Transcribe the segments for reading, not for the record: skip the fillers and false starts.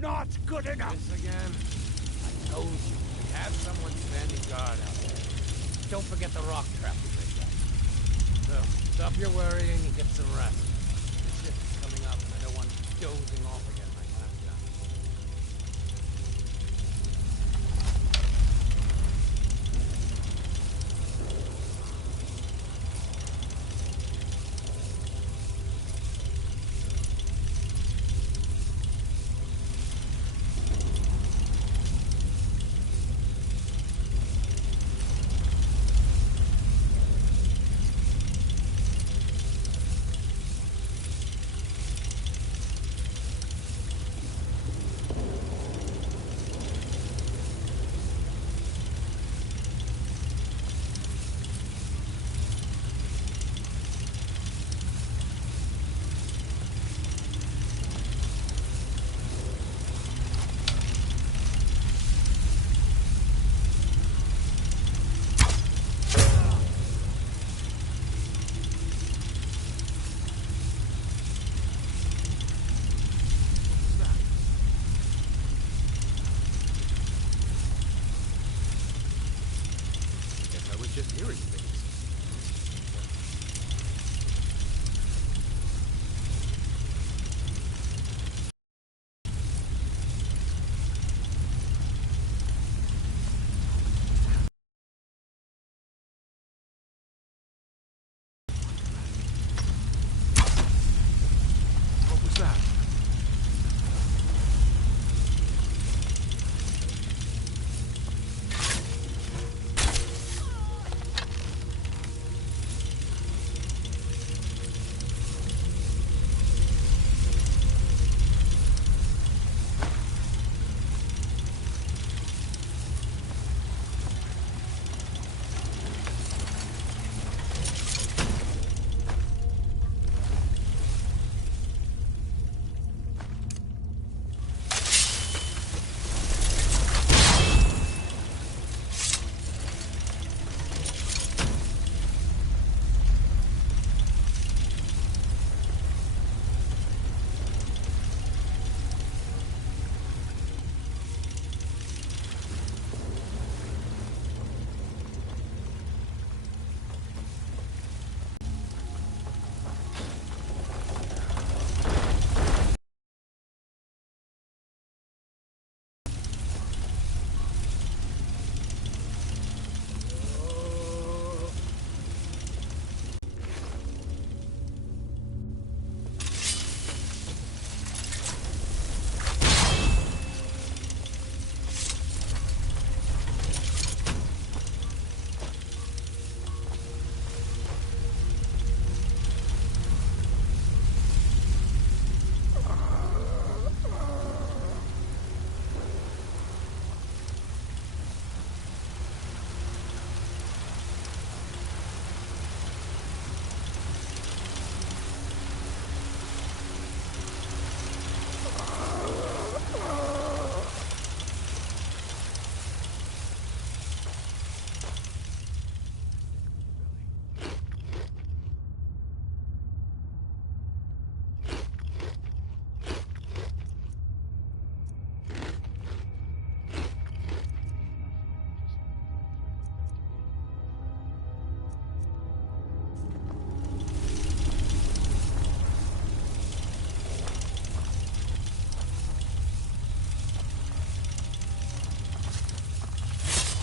not good enough. This again? I told you, we have someone standing guard out there. Don't forget the rock trap we picked up. So, stop your worrying and get some rest. The shift is coming up and I don't want you dozing off again like last time. Just hearing things. What was that?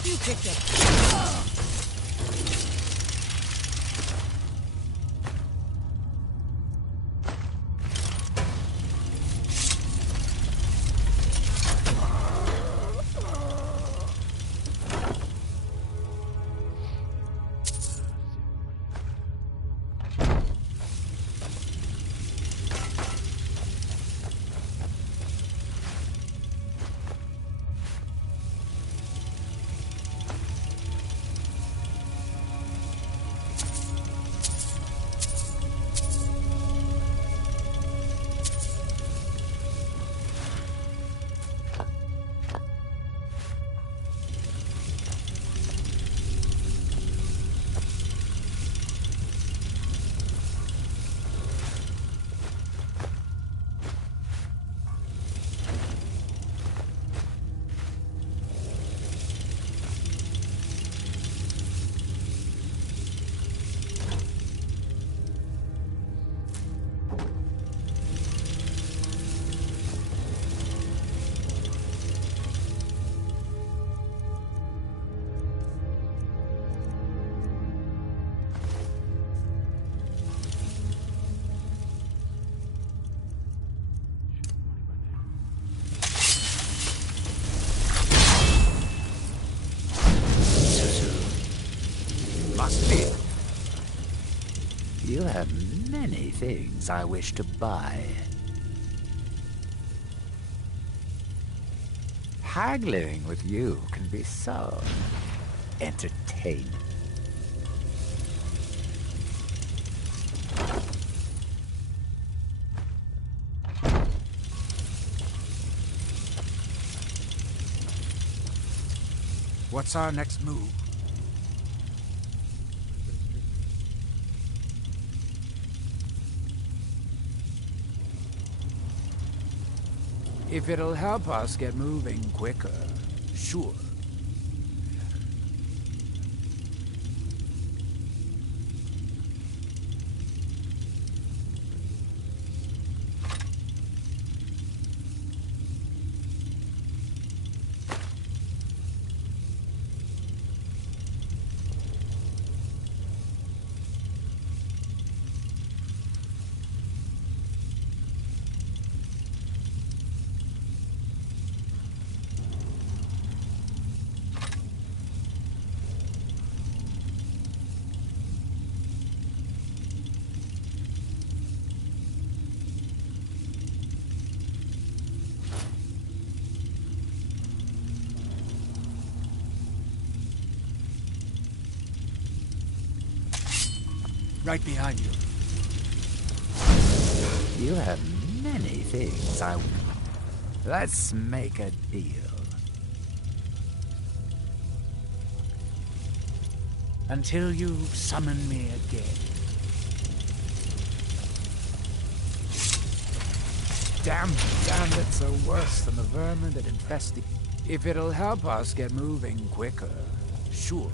You picked it. things I wish to buy. Haggling with you can be so entertaining. What's our next move? If it'll help us get moving quicker, sure. Right behind you. You have many things I... Let's make a deal. Until you summon me again. Damn bandits are worse than the vermin that infest the... If it'll help us get moving quicker, sure.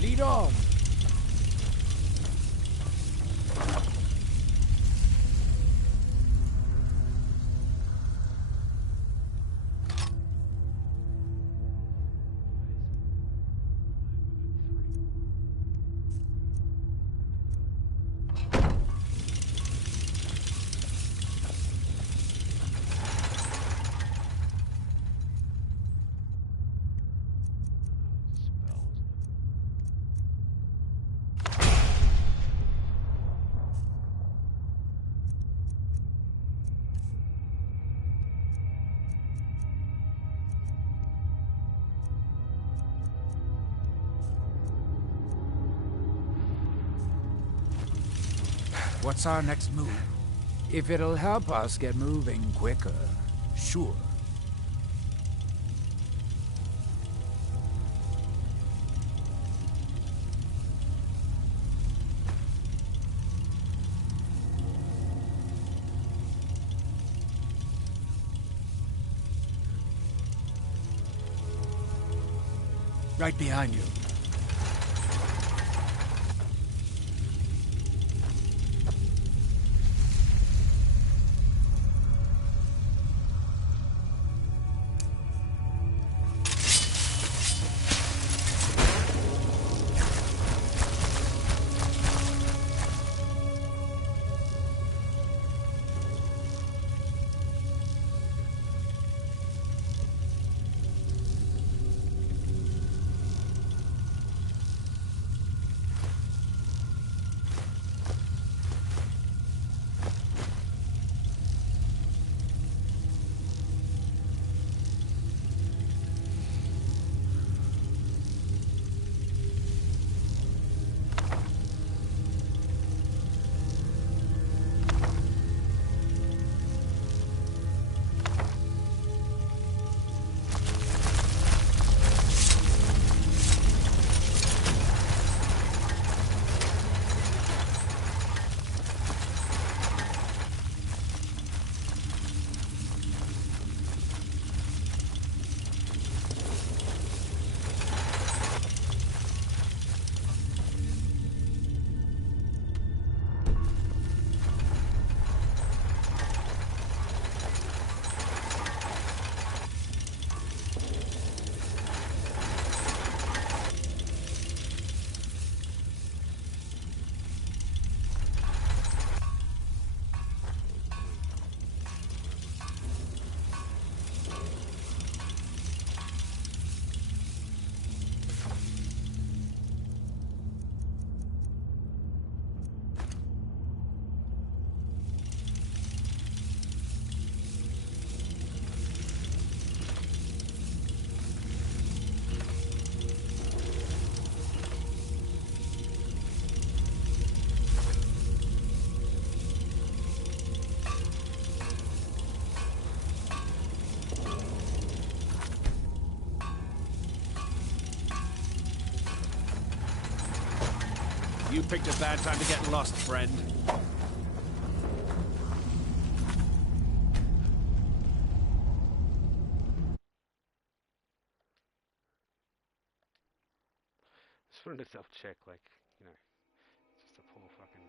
Lead on! What's our next move? If it'll help us get moving quicker, sure. Right behind you. You picked a bad time to get lost, friend. Just wanted to self-check, like, you know, just a poor fucking...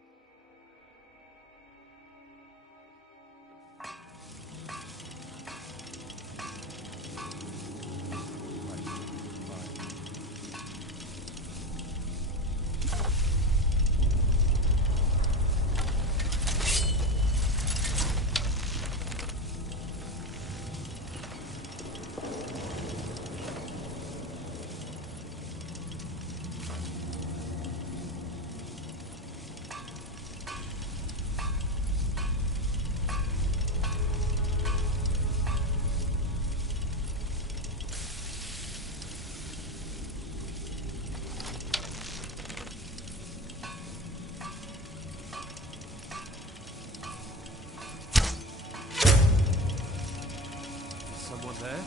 Someone there?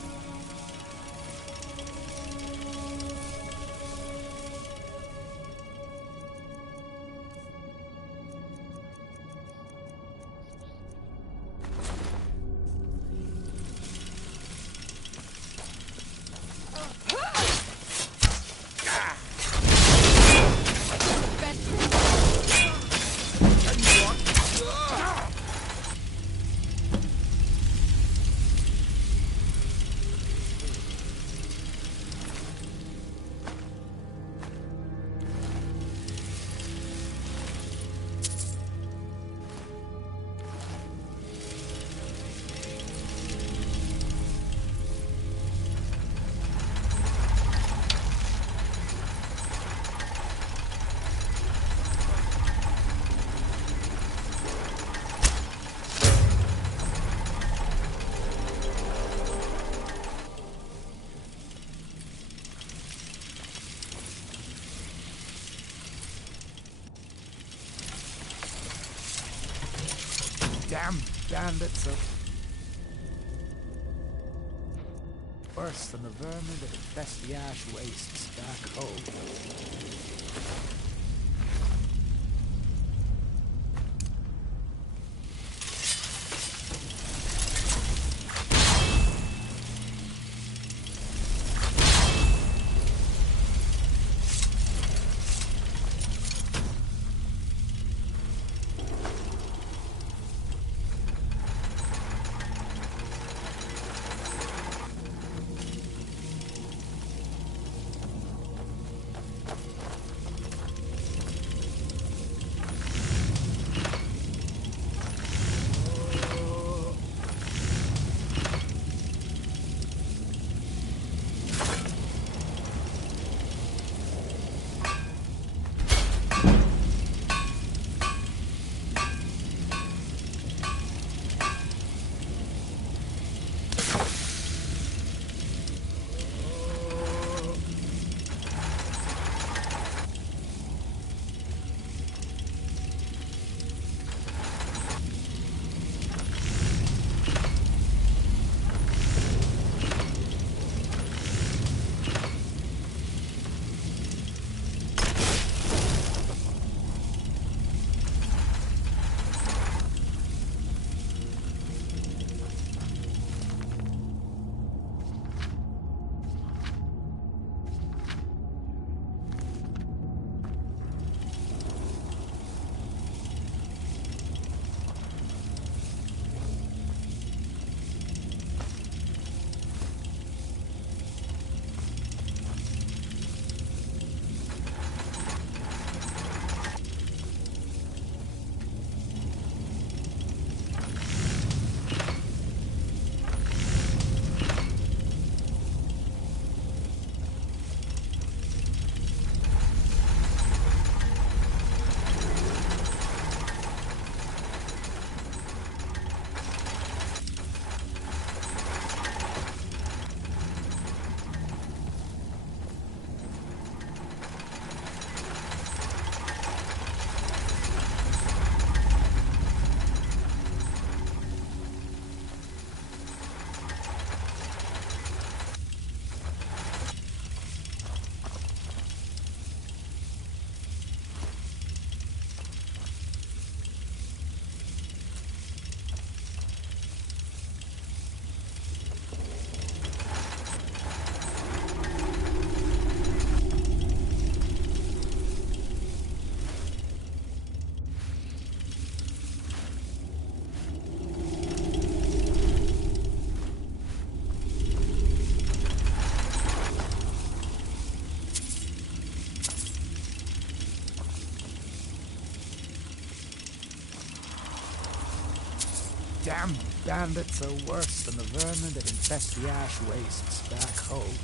Damn bandits are worse than the vermin that infest the ash wastes back home. damn bandits are worse than the vermin that infest the ash wastes back home.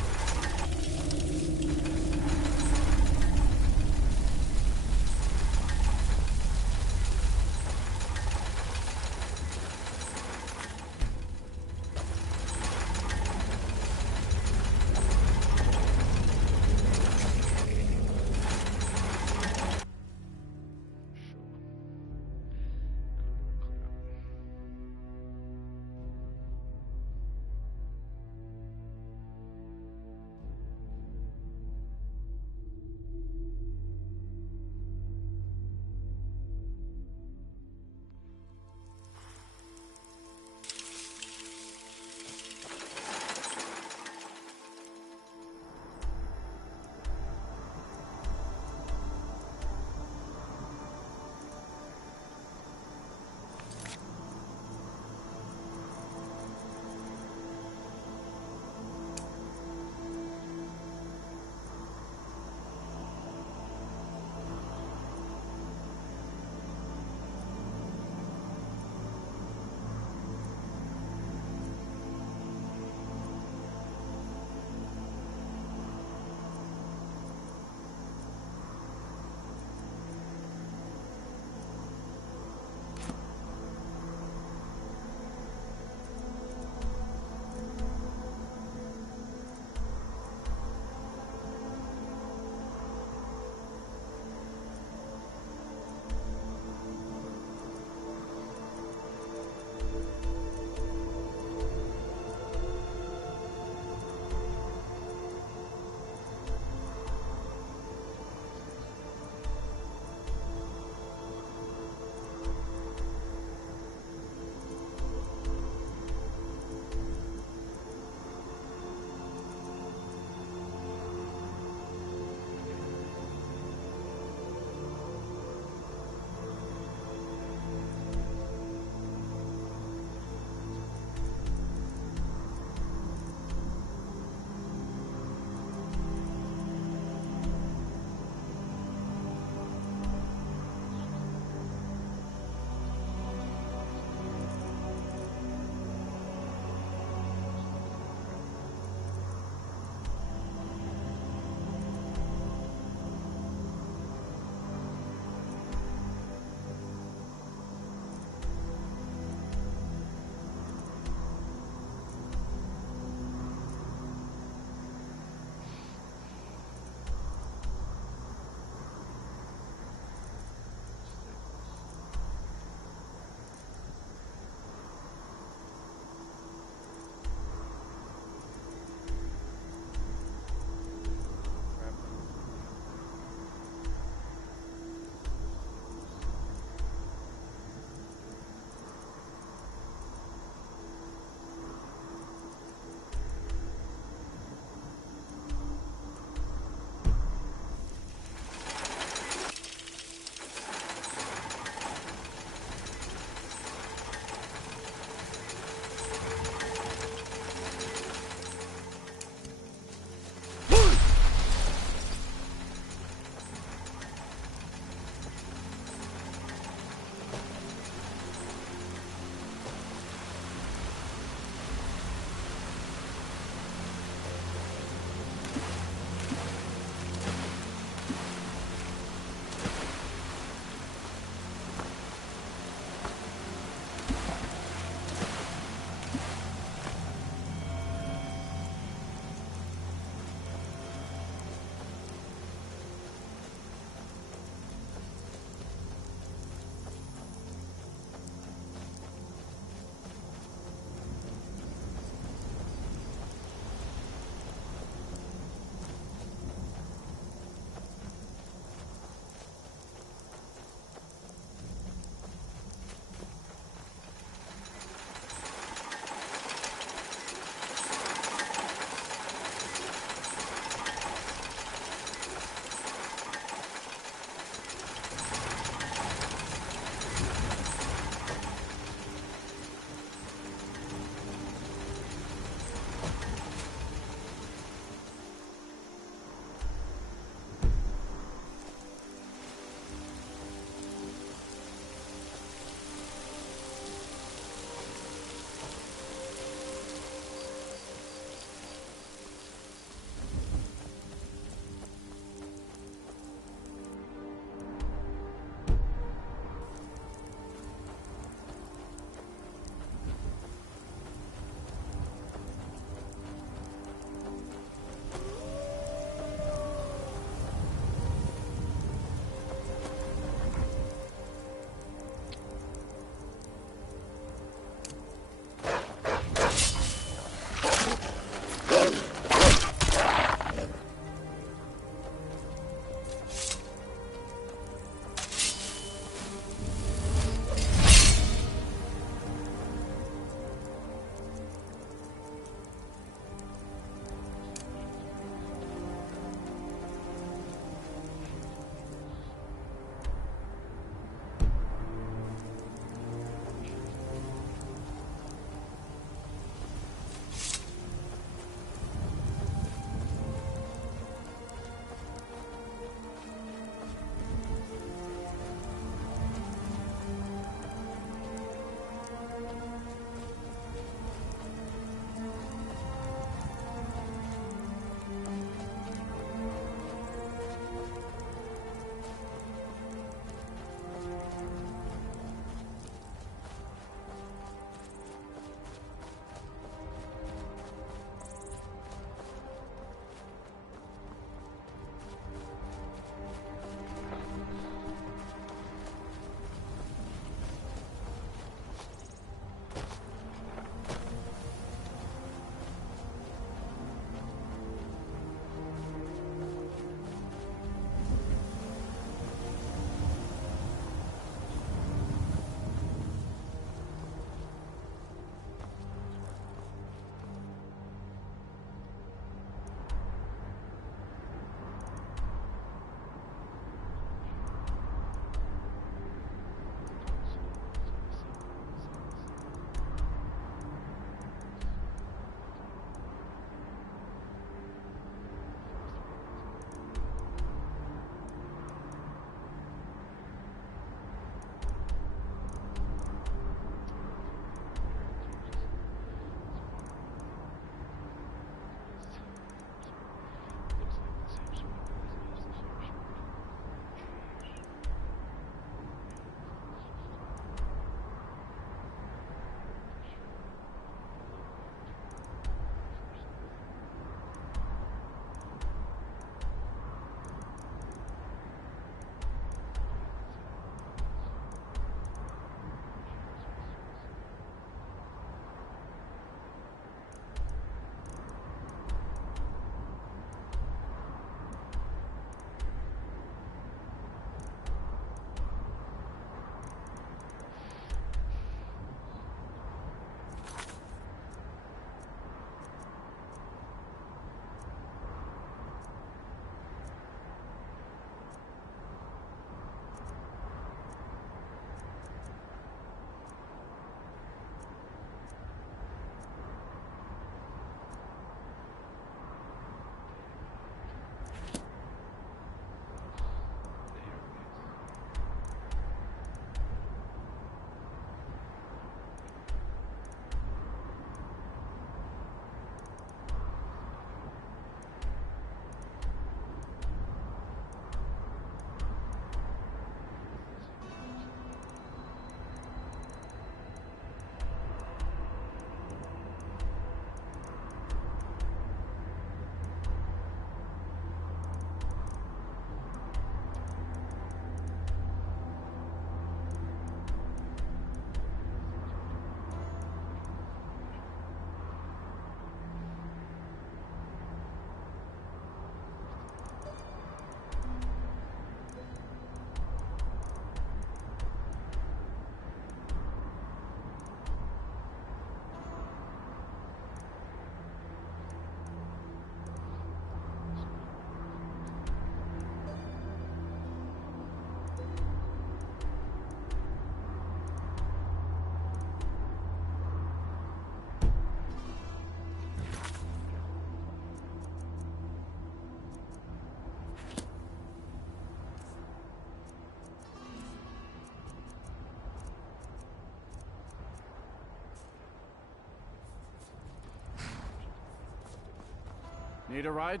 Need a ride?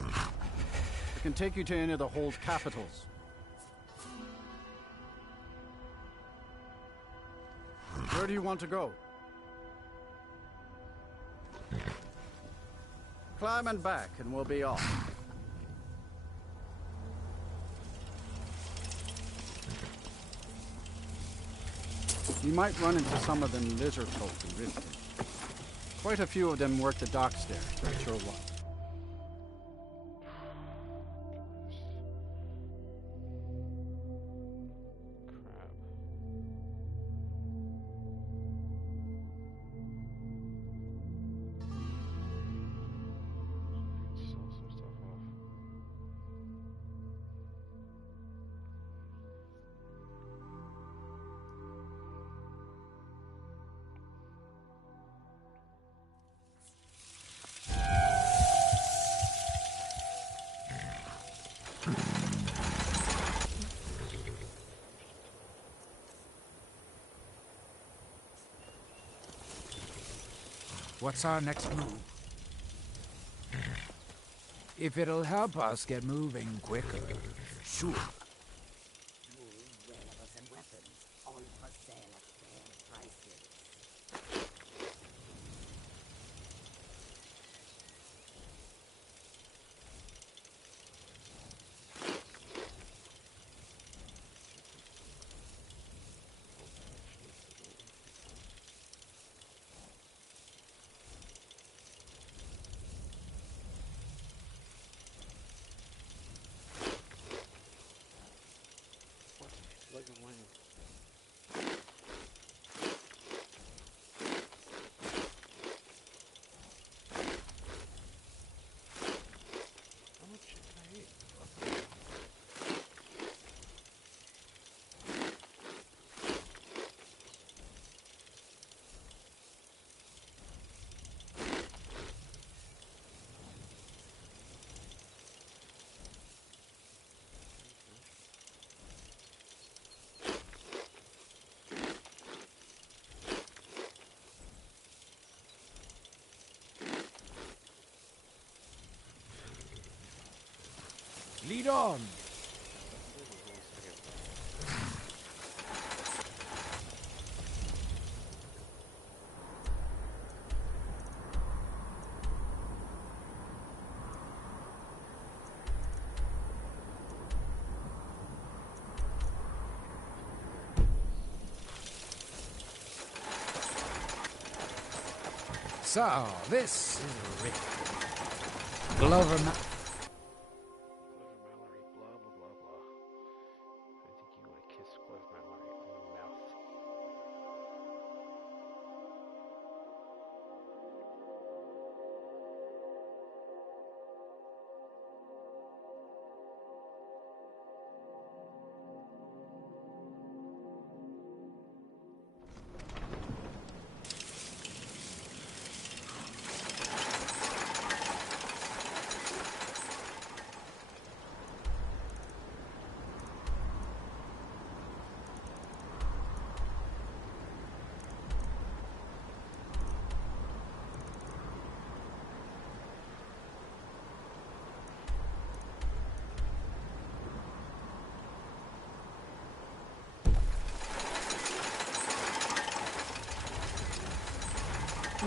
I can take you to any of the hold capitals. Where do you want to go? Climb and back and we'll be off. You might run into some of them lizard folk in Riften. Quite a few of them work the docks there, at your lot. What's our next move? If it'll help us get moving quicker, sure. Wearables and weapons, all for sale at fair prices. Look at Wayne. How much shit can I eat? Lead on! So, this is Rick. Glover Ma- Mallory, blah blah blah blah. I think you want to kiss Cliff Mallory on the mouth.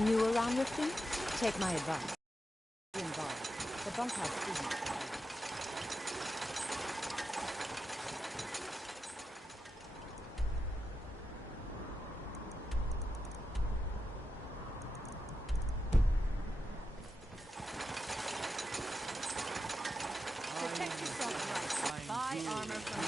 New around your feet? Take my advice. Be involved. The bunkhouse isn't far. Protect yourself right. Buy armor from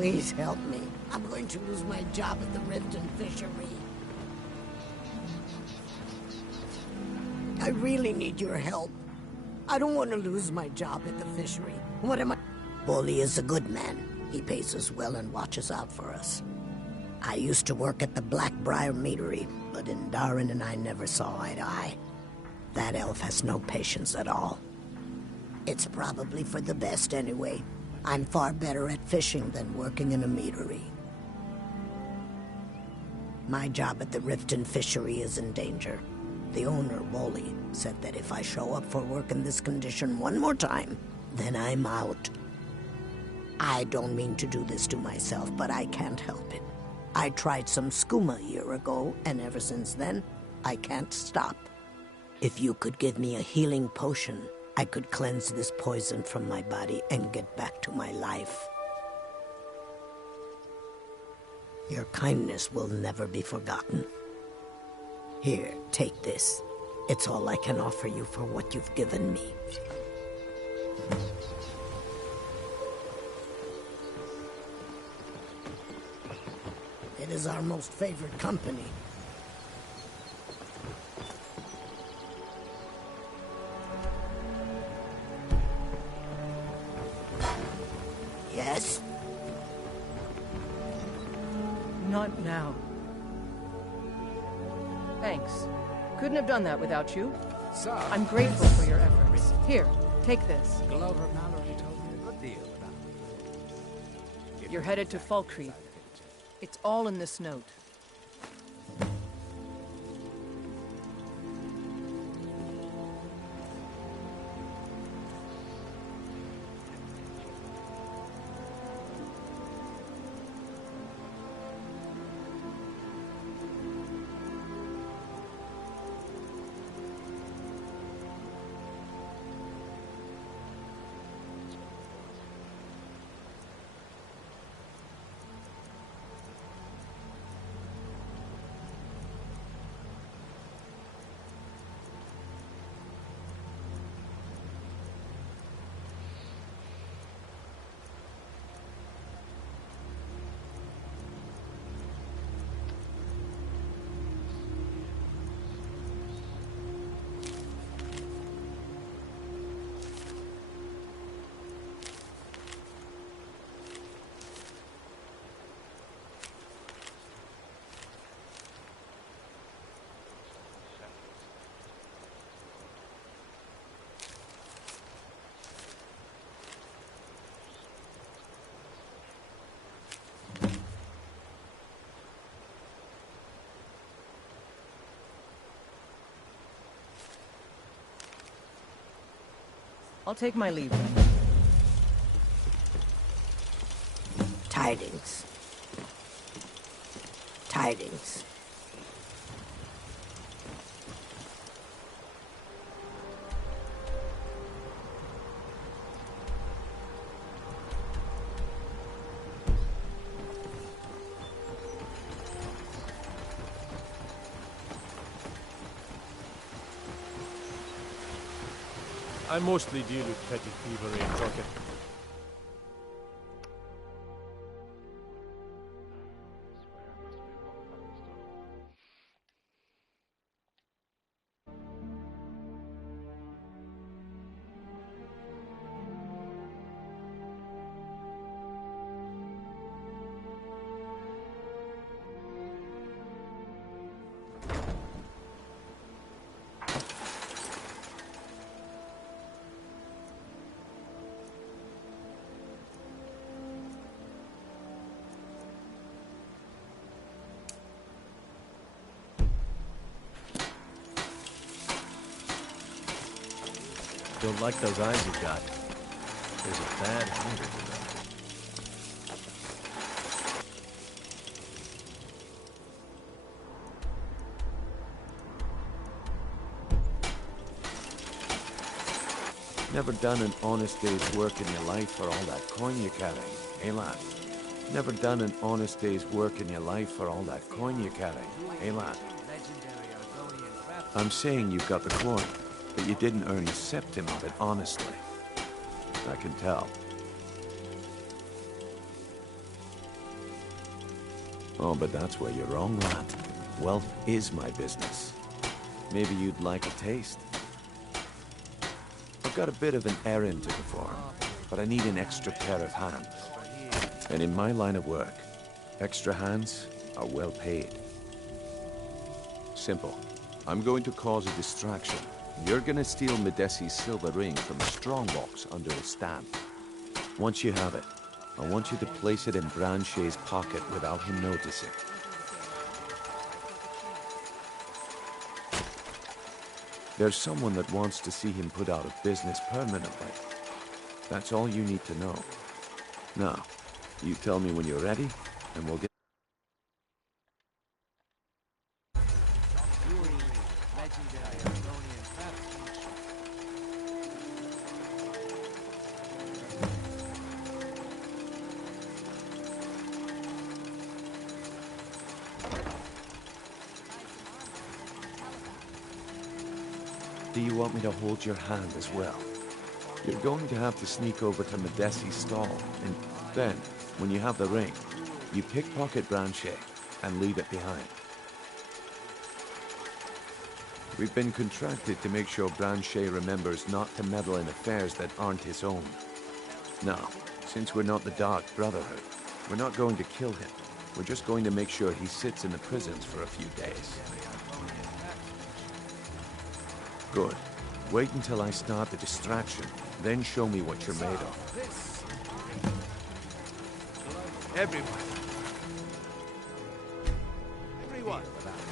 Please help me. I'm going to lose my job at the Riften Fishery. I really need your help. I don't want to lose my job at the fishery. What am I? Bolly is a good man. He pays us well and watches out for us. I used to work at the Blackbriar Meadery, but Indarin and I never saw eye to eye. That elf has no patience at all. It's probably for the best anyway. I'm far better at fishing than working in a meadery. My job at the Riften Fishery is in danger. The owner, Bolly, said that if I show up for work in this condition one more time, then I'm out. I don't mean to do this to myself, but I can't help it. I tried some skooma a year ago, and ever since then, I can't stop. If you could give me a healing potion, I could cleanse this poison from my body and get back to my life. Your kindness will never be forgotten. Here, take this. It's all I can offer you for what you've given me. It is our most favored company. Yes? Not now. Thanks. Couldn't have done that without you. So, I'm grateful for your efforts. Here, take this. Glover Mallory told me a good deal about it. You're headed to Falkreath. It's all in this note. I'll take my leave then. Tidings. Tidings. I mostly deal with petty thievery and pocket. Don't like those eyes you've got. There's a bad hunger to them. Never done an honest day's work in your life for all that coin you're carrying, eh, lad? Never done an honest day's work in your life for all that coin you're carrying, eh, lad? I'm saying you've got the coin, but you didn't earn a septim of it honestly. I can tell. Oh, but that's where you're wrong, lad. Wealth is my business. Maybe you'd like a taste. I've got a bit of an errand to perform, but I need an extra pair of hands. And in my line of work, extra hands are well paid. Simple. I'm going to cause a distraction. You're gonna steal Medesi's silver ring from a strongbox under a stand. Once you have it, I want you to place it in Branche's pocket without him noticing. There's someone that wants to see him put out of business permanently. That's all you need to know. Now, you tell me when you're ready, and we'll get... Do you want me to hold your hand as well? You're going to have to sneak over to Medesi's stall, and then, when you have the ring, you pickpocket Branche and leave it behind. We've been contracted to make sure Branche remembers not to meddle in affairs that aren't his own. Now, since we're not the Dark Brotherhood, we're not going to kill him. We're just going to make sure he sits in the prisons for a few days. Good. Wait until I start the distraction, then show me what you're made of. Everyone,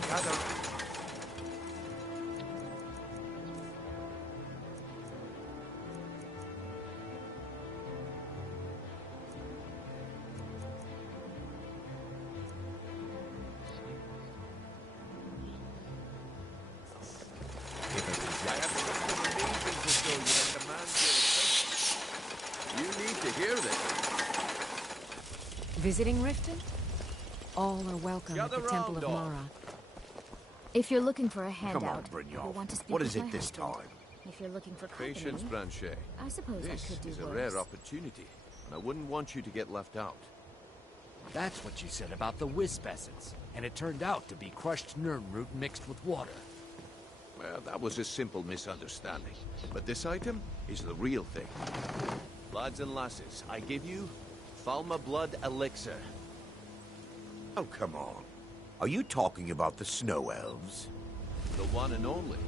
gather. Visiting Riften? All are welcome at the Temple of Mara. If you're looking for a Come on, handout, Brynjolf. you'll want to speak What with is it my this husband. time? If you're looking for company, Patience, Branche. I suppose I This could do is a worse. rare opportunity, and I wouldn't want you to get left out. That's what you said about the wisp essence, and it turned out to be crushed nirnroot mixed with water. Well, that was a simple misunderstanding. But this item is the real thing. Lads and lasses, I give you Falma Blood Elixir. Oh, come on. Are you talking about the snow elves? The one and only.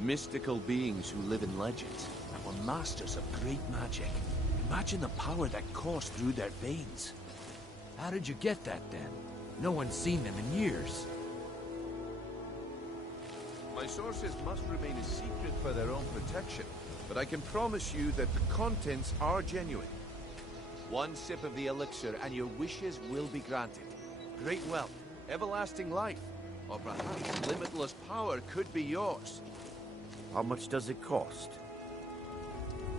Mystical beings who live in legends and were masters of great magic. Imagine the power that coursed through their veins. How did you get that, then? No one's seen them in years. My sources must remain a secret for their own protection, but I can promise you that the contents are genuine. One sip of the elixir and your wishes will be granted. Great wealth, everlasting life, or perhaps limitless power could be yours. How much does it cost?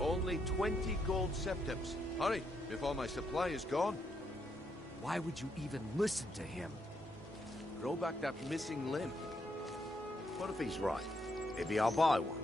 Only 20 gold septims. Hurry, before my supply is gone. Why would you even listen to him? Grow back that missing limb. What if he's right? Maybe I'll buy one.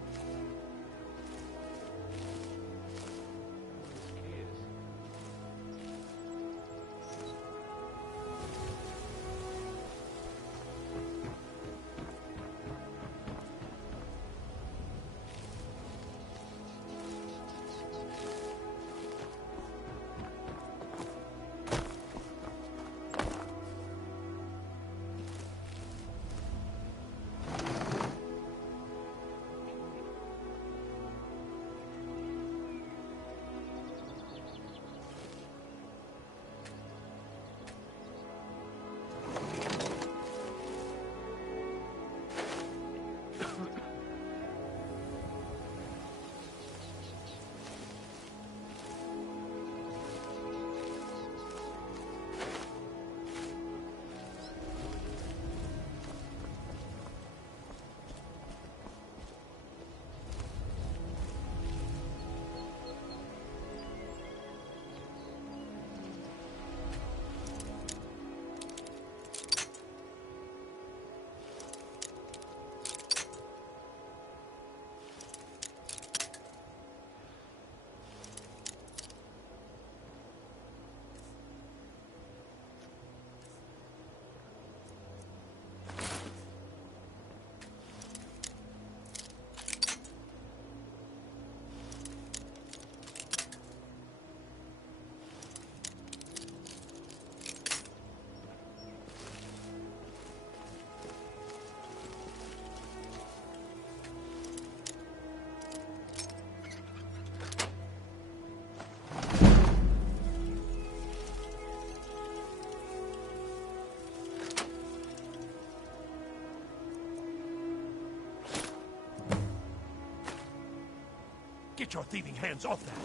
Get your thieving hands off that!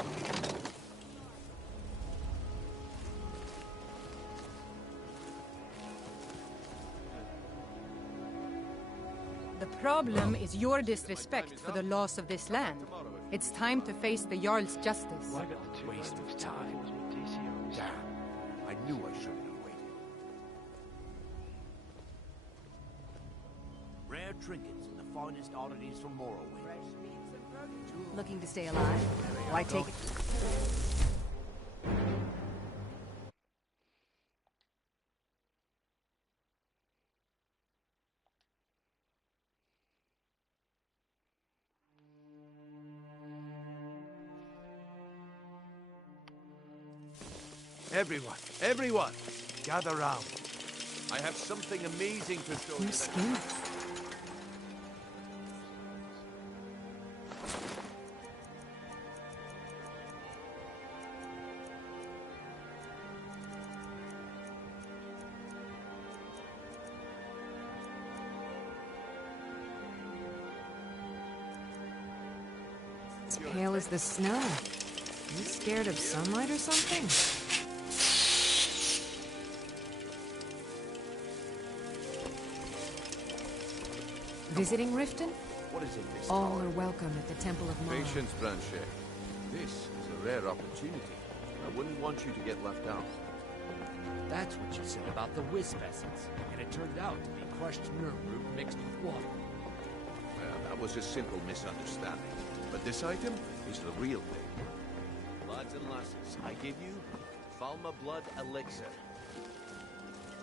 The problem is your disrespect for the laws of this land. It's time to face the Jarl's justice. What a waste of time. Damn. I knew I shouldn't have waited. Rare trinkets and the finest oddities from Morrowind. Looking to stay alive? Why take it? Everyone, gather round. I have something amazing to show you. You're scared. As pale as the snow. You scared of sunlight or something? Visiting Riften? What is in this All tower? are welcome at the Temple of Morrowind. Patience, Branche. This is a rare opportunity. I wouldn't want you to get left out. That's what you said about the wisp essence, and it turned out to be crushed nerve root mixed with water. Well, that was a simple misunderstanding. But this item is the real thing. Lads and lasses, I give you Falma Blood Elixir.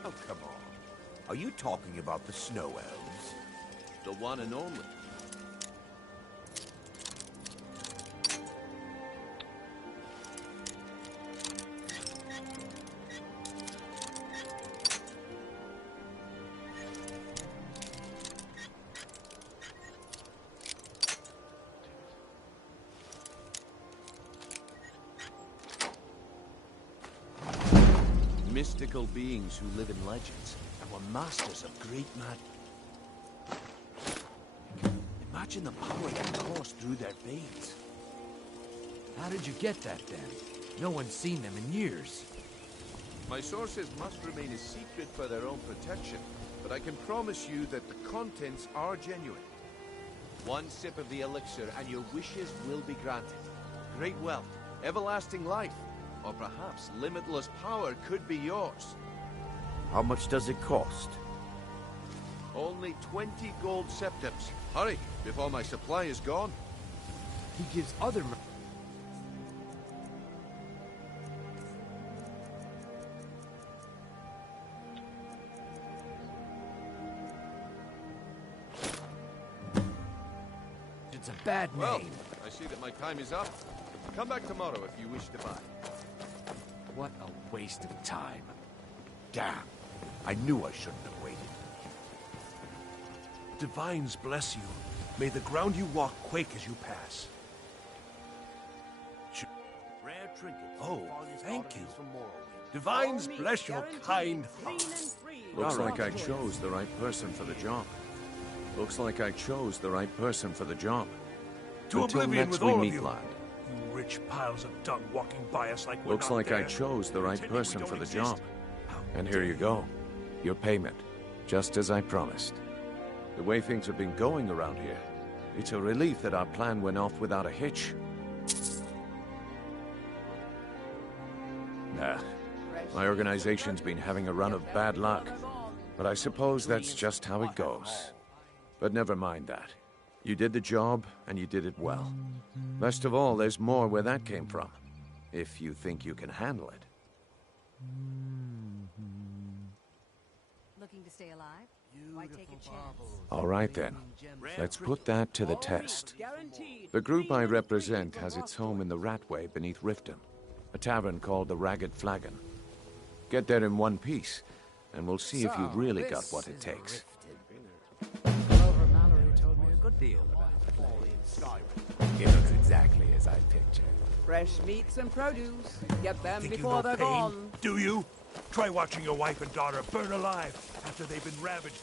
Oh, come on. Are you talking about the snow elves? The one and only. Mystical beings who live in legends and were masters of great magic. Imagine the power that coursed through their veins. How did you get that then? No one's seen them in years. My sources must remain a secret for their own protection, but I can promise you that the contents are genuine. One sip of the elixir and your wishes will be granted. Great wealth, everlasting life, or perhaps limitless power could be yours. How much does it cost? Only 20 gold septims. Hurry, before my supply is gone. He gives other... It's a bad name. Well, I see that my time is up. Come back tomorrow if you wish to buy. What a waste of time. Damn. I knew I shouldn't have waited. Divines bless you. May the ground you walk quake as you pass. Rare trinkets. Oh, and the finest thank oddities you. from Morrowind. Divines bless your kind heart. Looks like I chose the right person for the job. Looks like I chose the right person for the job. To Until oblivion next with we all of meet, you. lad. You rich piles of dung walking by us like we're Looks not like there. I chose the right Pretending we person don't for the exist. job. And here you go. Your payment. Just as I promised. The way things have been going around here, it's a relief that our plan went off without a hitch. Nah. My organization's been having a run of bad luck. But I suppose that's just how it goes. But never mind that. You did the job, and you did it well. Best of all, there's more where that came from. If you think you can handle it. Looking to stay alive? Why take a chance? All right then. Let's put that to the test. The group I represent has its home in the Ratway beneath Riften, a tavern called the Ragged Flagon. Get there in one piece, and we'll see if you've really got what it takes. Clover Mallory told me a good deal about the place. Skyrim. It looks exactly as I pictured. Fresh meats and produce. Get them Think you before know they're pain? gone. Do you? Try watching your wife and daughter burn alive after they've been ravaged.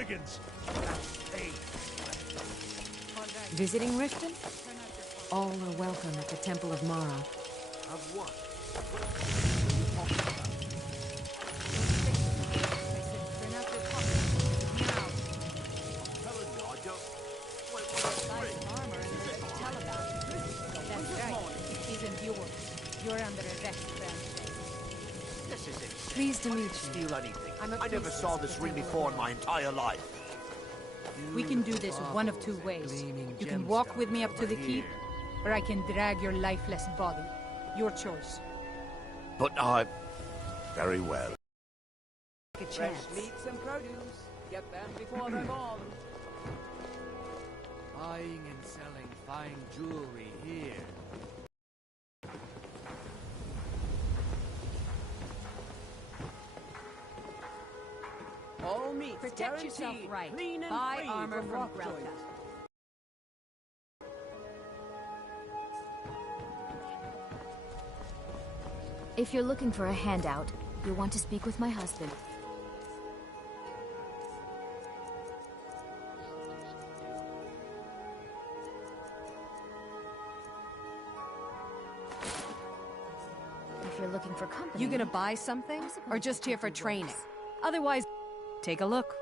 brigands! Visiting Riften? All are welcome at the Temple of Mara. Of what? You're under arrest, friend. This is insane. Pleased to meet you. Steal anything. I never saw this ring before in my entire life. We can do this one of two ways. You can walk with me up to the keep, or I can drag your lifeless body. Your choice. But I... Very well. Fresh meats and produce. Get them before they're gone. Buying and selling fine jewelry here. All meat. Protect yourself right. Clean and Buy free armor from rock Grelka. joints. If you're looking for a handout, you'll want to speak with my husband. If you're looking for company... You gonna buy something? Or just here for training? Otherwise, take a look.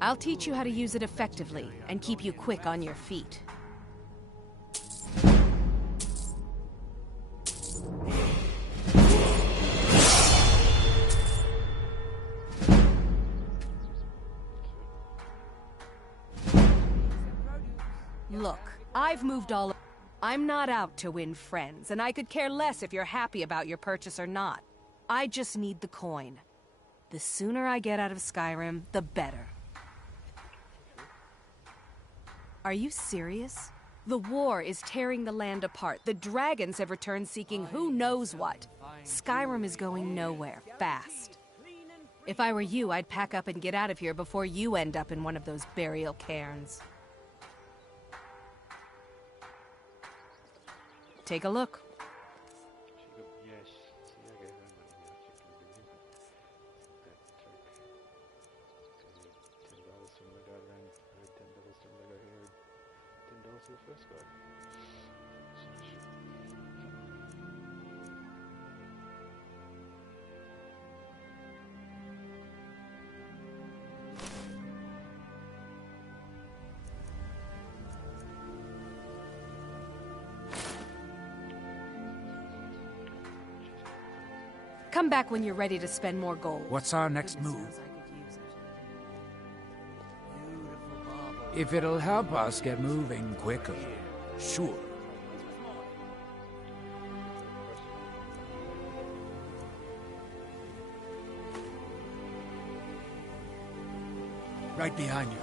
I'll teach you how to use it effectively and keep you quick on your feet. Look, I've moved all... I'm not out to win friends, and I could care less if you're happy about your purchase or not. I just need the coin. The sooner I get out of Skyrim, the better. Are you serious? The war is tearing the land apart. The dragons have returned seeking who knows what. Skyrim is going nowhere, fast. If I were you, I'd pack up and get out of here before you end up in one of those burial cairns. Take a look. Come back when you're ready to spend more gold. What's our next move? If it'll help us get moving quicker, sure. Right behind you.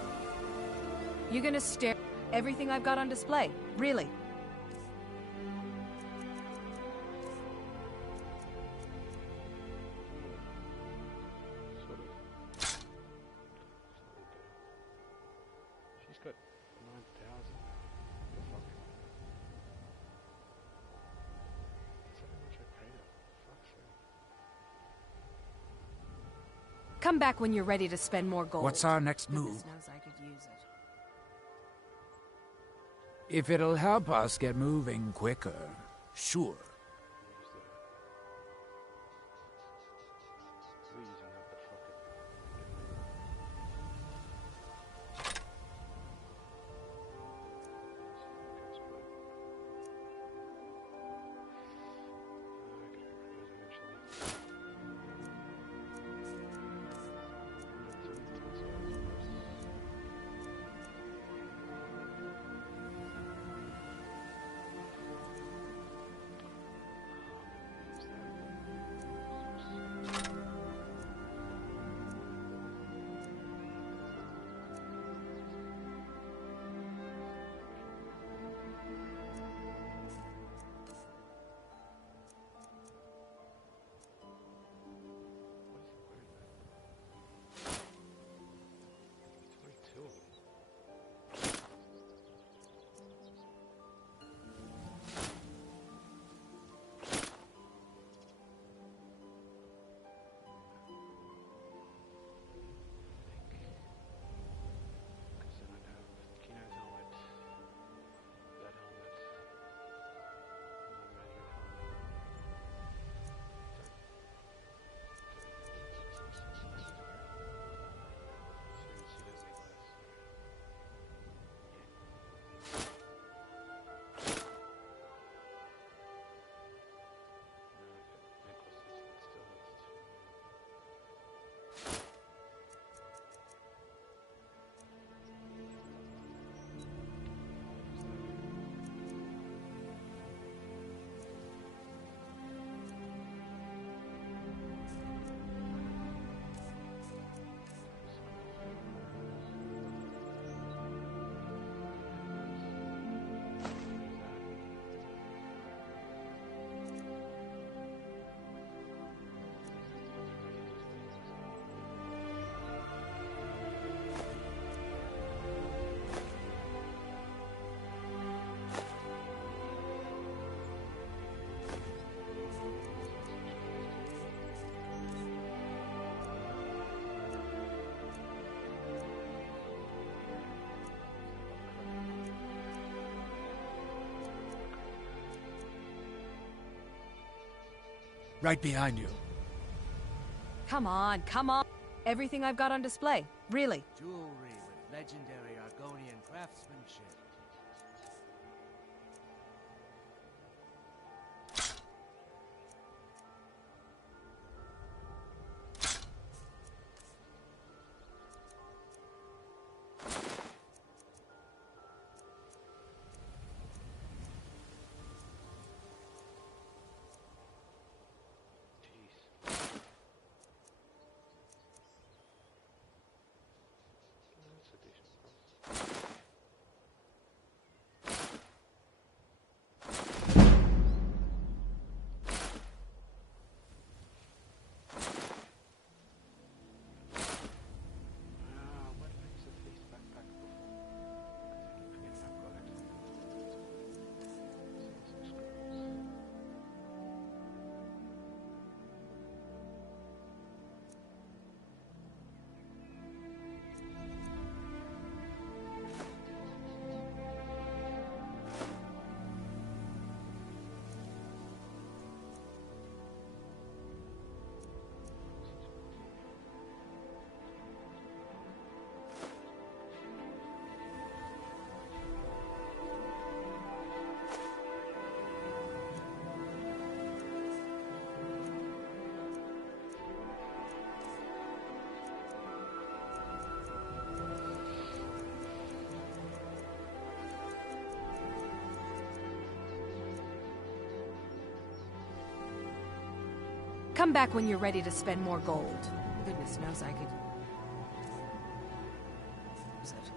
You gonna stare at everything I've got on display? Really? She's got 9,000. Fuck. That's how much I paid her. Fuck's sake. Come back when you're ready to spend more gold. What's our next move? Goodness knows I could use it. If it'll help us get moving quicker, sure. Right behind you. Come on, come on. Everything I've got on display, really. Jewelry with legendary Argonian craftsmanship. Come back when you're ready to spend more gold. Goodness knows I could... use it.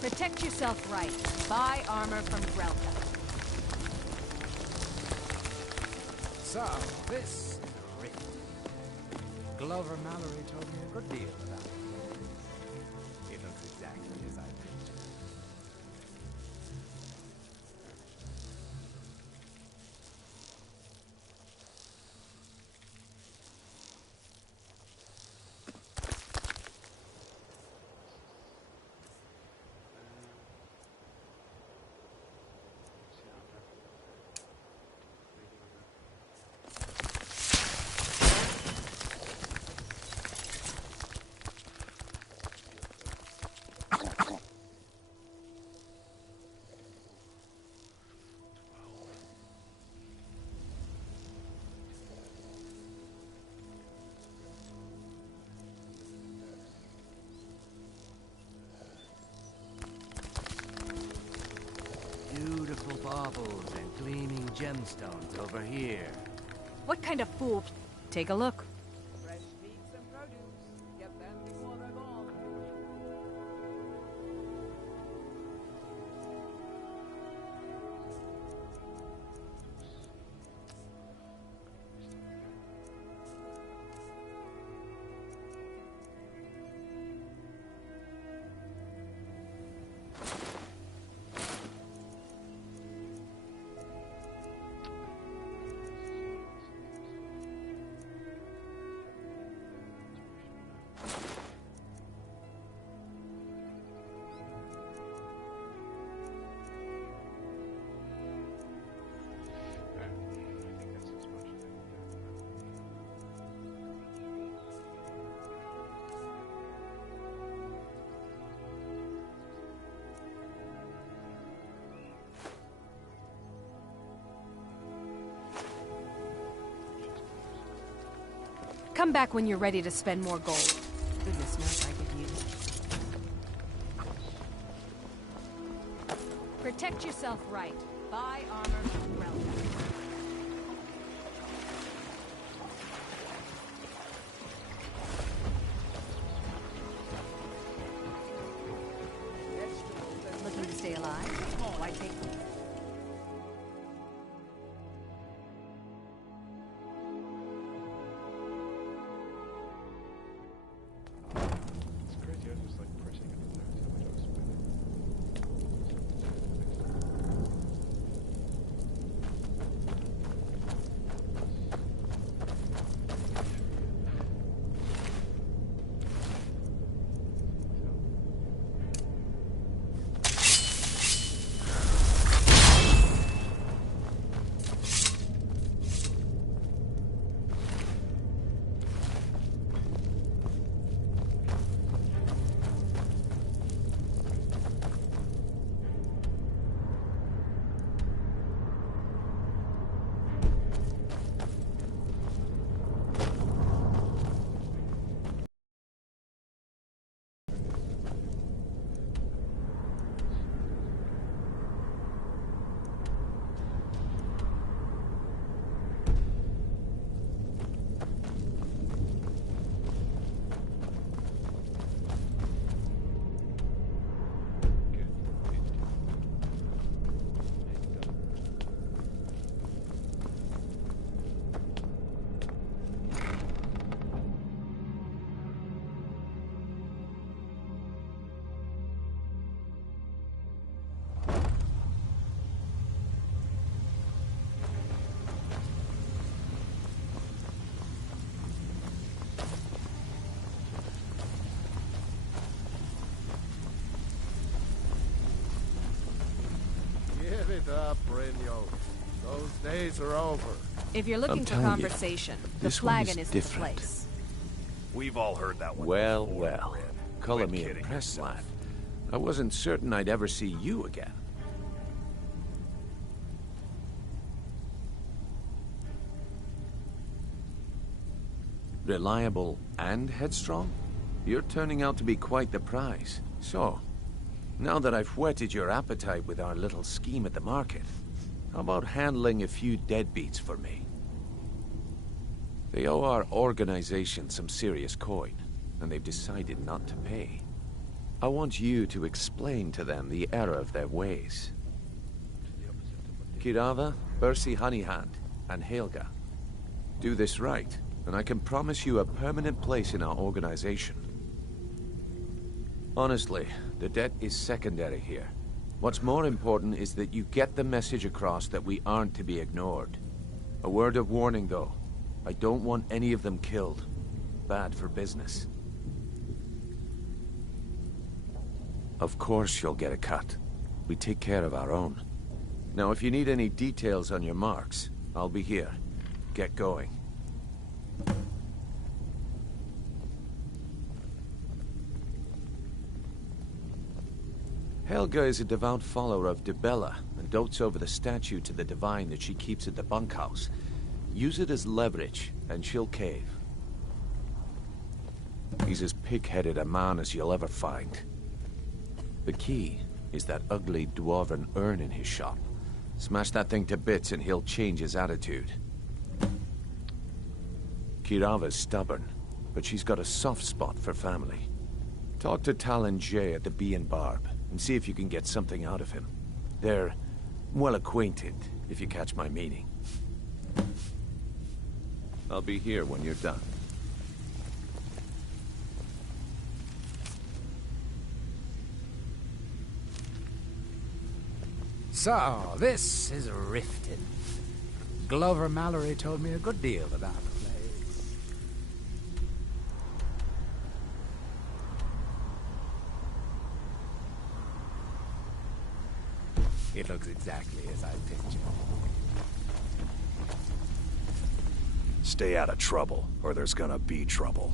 Protect yourself right. Buy armor from Grelka. So, this is a rift. Glover Mallory told me a good deal about it. It looks exactly as I pictured. Beautiful baubles and gleaming gemstones over here. What kind of fool... Take a look. Fresh meats and produce. Get them before they're gone. Come back when you're ready to spend more gold. Goodness knows I could use it. Protect yourself right. Buy armor from Relka. Looking to stay alive? Why take them? It's crazy, I just like pressing it and every time I go spin Give it up, Brynjo. Those days are over. If you're looking for telling you, conversation, the this one flagon is is the different. place. We've all heard that one. Well, before, well. Bryn. Color Quit me kidding impressed, yourself. lad. I wasn't certain I'd ever see you again. Reliable and headstrong? You're turning out to be quite the prize. So, now that I've whetted your appetite with our little scheme at the market, how about handling a few deadbeats for me? They owe our organization some serious coin, and they've decided not to pay. I want you to explain to them the error of their ways. Kirava, Bersi Honeyhand, and Helga. Do this right, and I can promise you a permanent place in our organization. Honestly, the debt is secondary here. What's more important is that you get the message across that we aren't to be ignored. A word of warning, though. I don't want any of them killed. Bad for business. Of course you'll get a cut. We take care of our own. Now, if you need any details on your marks, I'll be here. Get going. Helga is a devout follower of Dibella and dotes over the statue to the divine that she keeps at the bunkhouse. Use it as leverage, and she'll cave. He's as pig-headed a man as you'll ever find. The key is that ugly dwarven urn in his shop. Smash that thing to bits and he'll change his attitude. Kirava's stubborn, but she's got a soft spot for family. Talk to Talon Jay at the Bee and Barb, and see if you can get something out of him. They're well acquainted, if you catch my meaning. I'll be here when you're done. So, this is Riften. Glover Mallory told me a good deal about the place. It looks exactly as I pictured. Stay out of trouble, or there's gonna be trouble.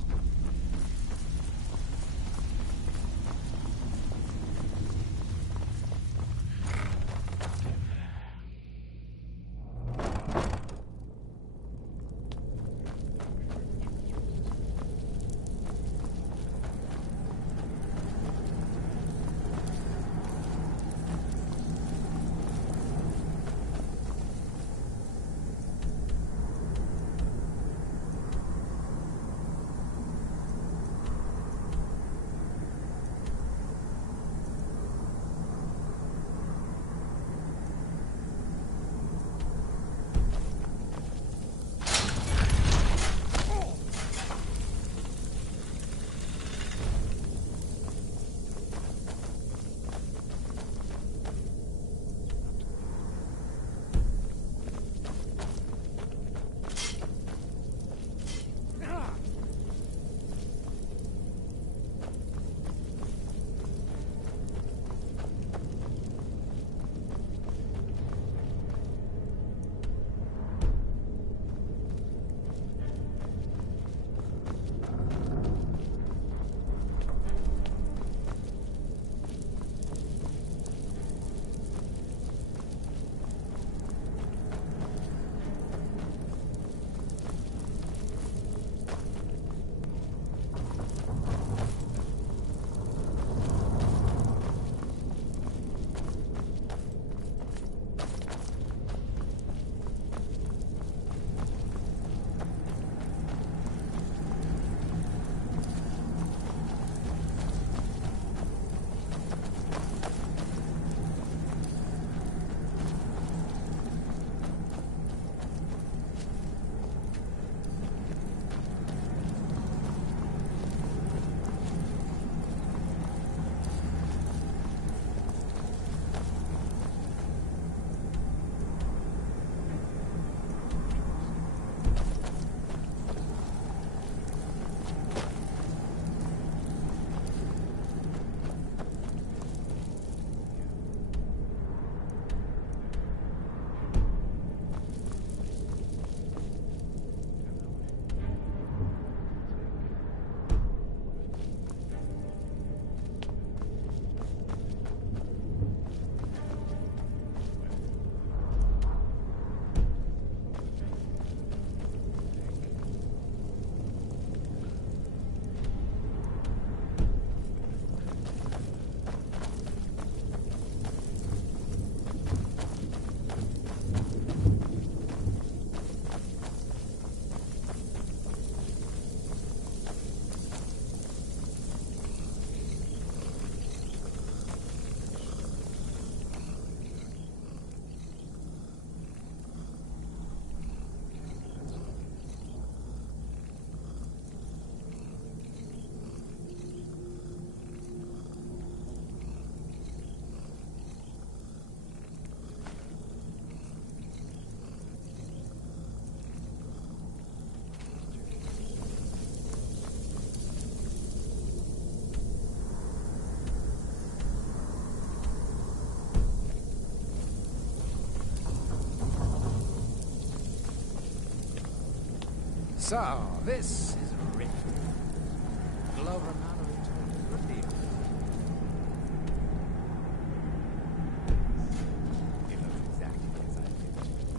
So, this is a rift. Glover Mallory told me a good deal. It looks exactly as I pictured.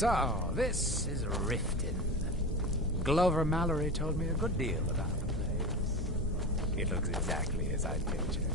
So, this is Riften. Glover Mallory told me a good deal about the place. It looks exactly as I pictured.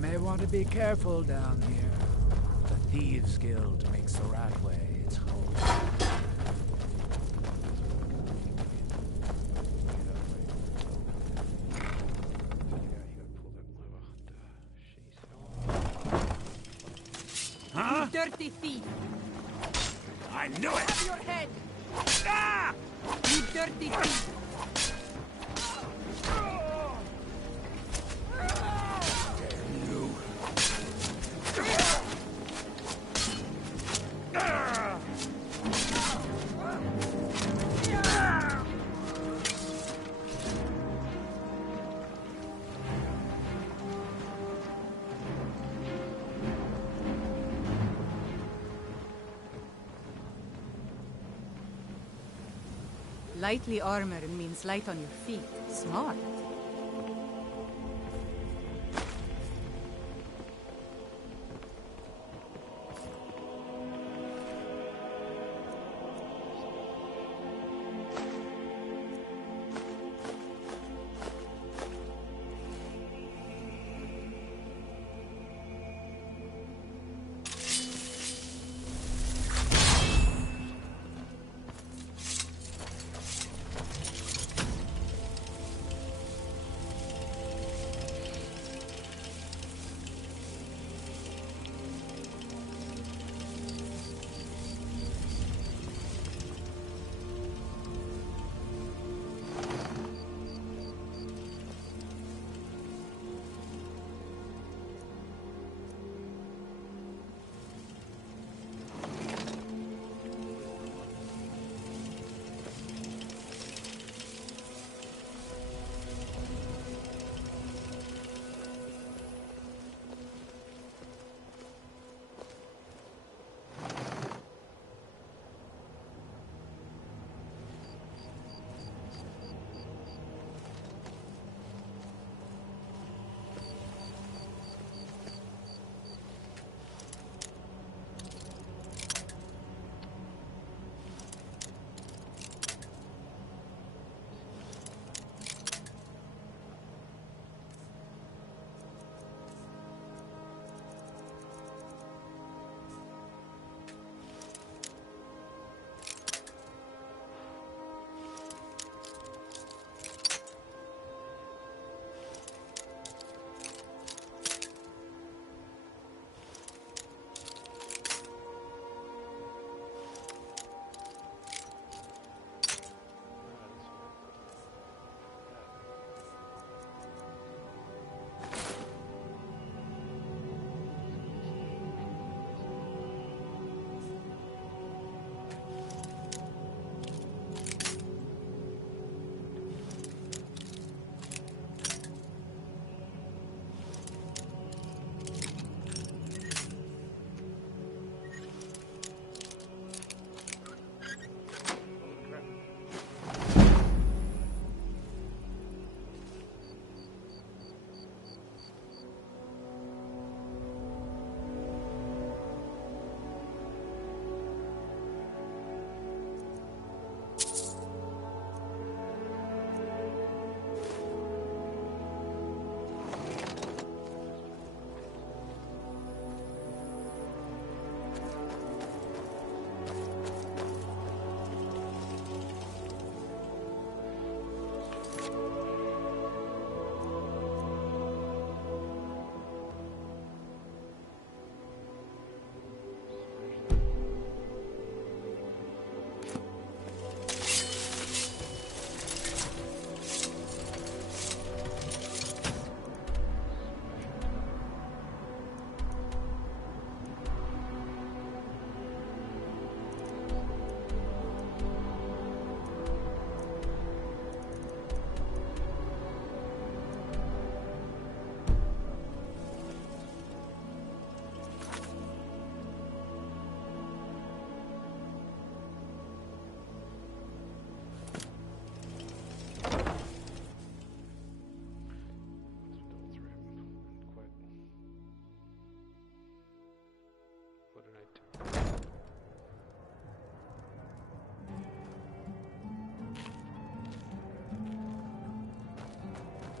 may want to be careful down here. The Thieves' Guild makes the Ratway its home. Huh? You dirty thief! I knew it! Have your head! Ah! You dirty thief! Lightly armored means light on your feet. Smart.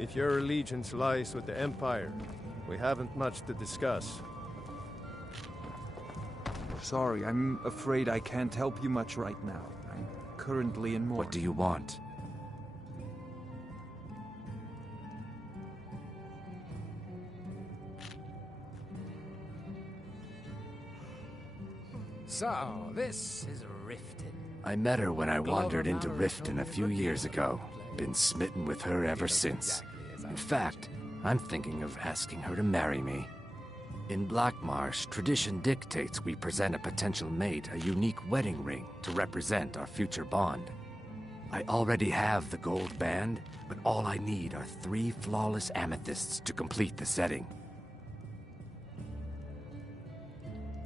If your allegiance lies with the Empire, We haven't much to discuss. Sorry, I'm afraid I can't help you much right now. I'm currently in mourning. What do you want? So, this is Riften. I met her when I wandered into Riften a few years ago. Been smitten with her ever since. In fact, I'm thinking of asking her to marry me. In Blackmarsh, tradition dictates we present a potential mate a unique wedding ring to represent our future bond. I already have the gold band, but all I need are 3 flawless amethysts to complete the setting.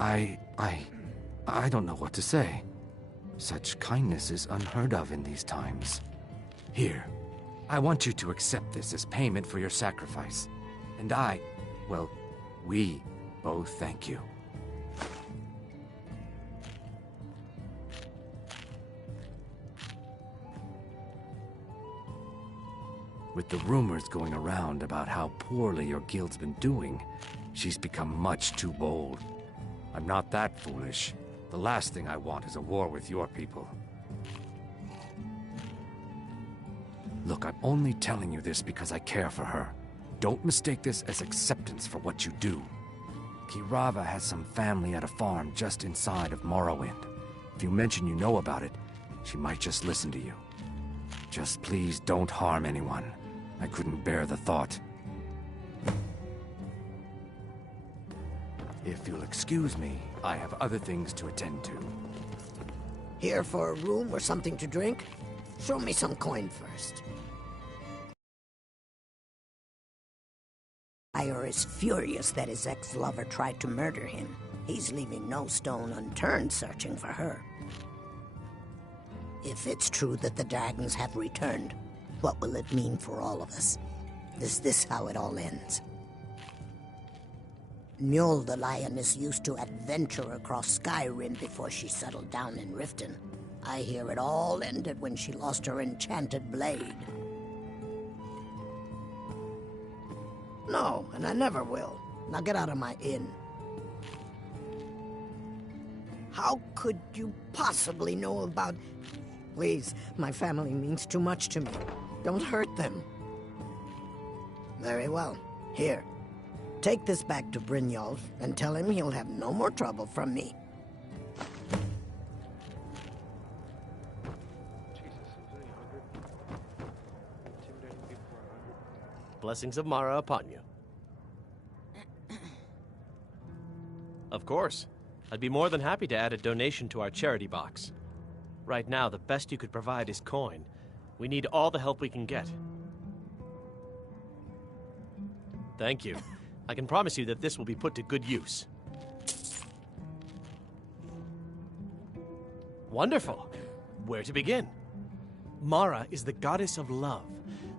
I don't know what to say. Such kindness is unheard of in these times. Here, I want you to accept this as payment for your sacrifice. And we both thank you. With the rumors going around about how poorly your guild's been doing, she's become much too bold. I'm not that foolish. The last thing I want is a war with your people. Look, I'm only telling you this because I care for her. Don't mistake this as acceptance for what you do. Kirava has some family at a farm just inside of Morrowind. If you mention you know about it, she might just listen to you. Just please don't harm anyone. I couldn't bear the thought. If you'll excuse me, I have other things to attend to. Here for a room or something to drink? Show me some coin first. Ire is furious that his ex-lover tried to murder him. He's leaving no stone unturned searching for her. If it's true that the dragons have returned, what will it mean for all of us? Is this how it all ends? Mjol the lioness used to adventure across Skyrim before she settled down in Riften. I hear it all ended when she lost her enchanted blade. No, and I never will. Now get out of my inn. How could you possibly know about... Please, my family means too much to me. Don't hurt them. Very well. Here. Take this back to Brynjolf and tell him he'll have no more trouble from me. Blessings of Mara upon you. Of course. I'd be more than happy to add a donation to our charity box. Right now, the best you could provide is coin. We need all the help we can get. Thank you. I can promise you that this will be put to good use. Wonderful. Where to begin? Mara is the goddess of love.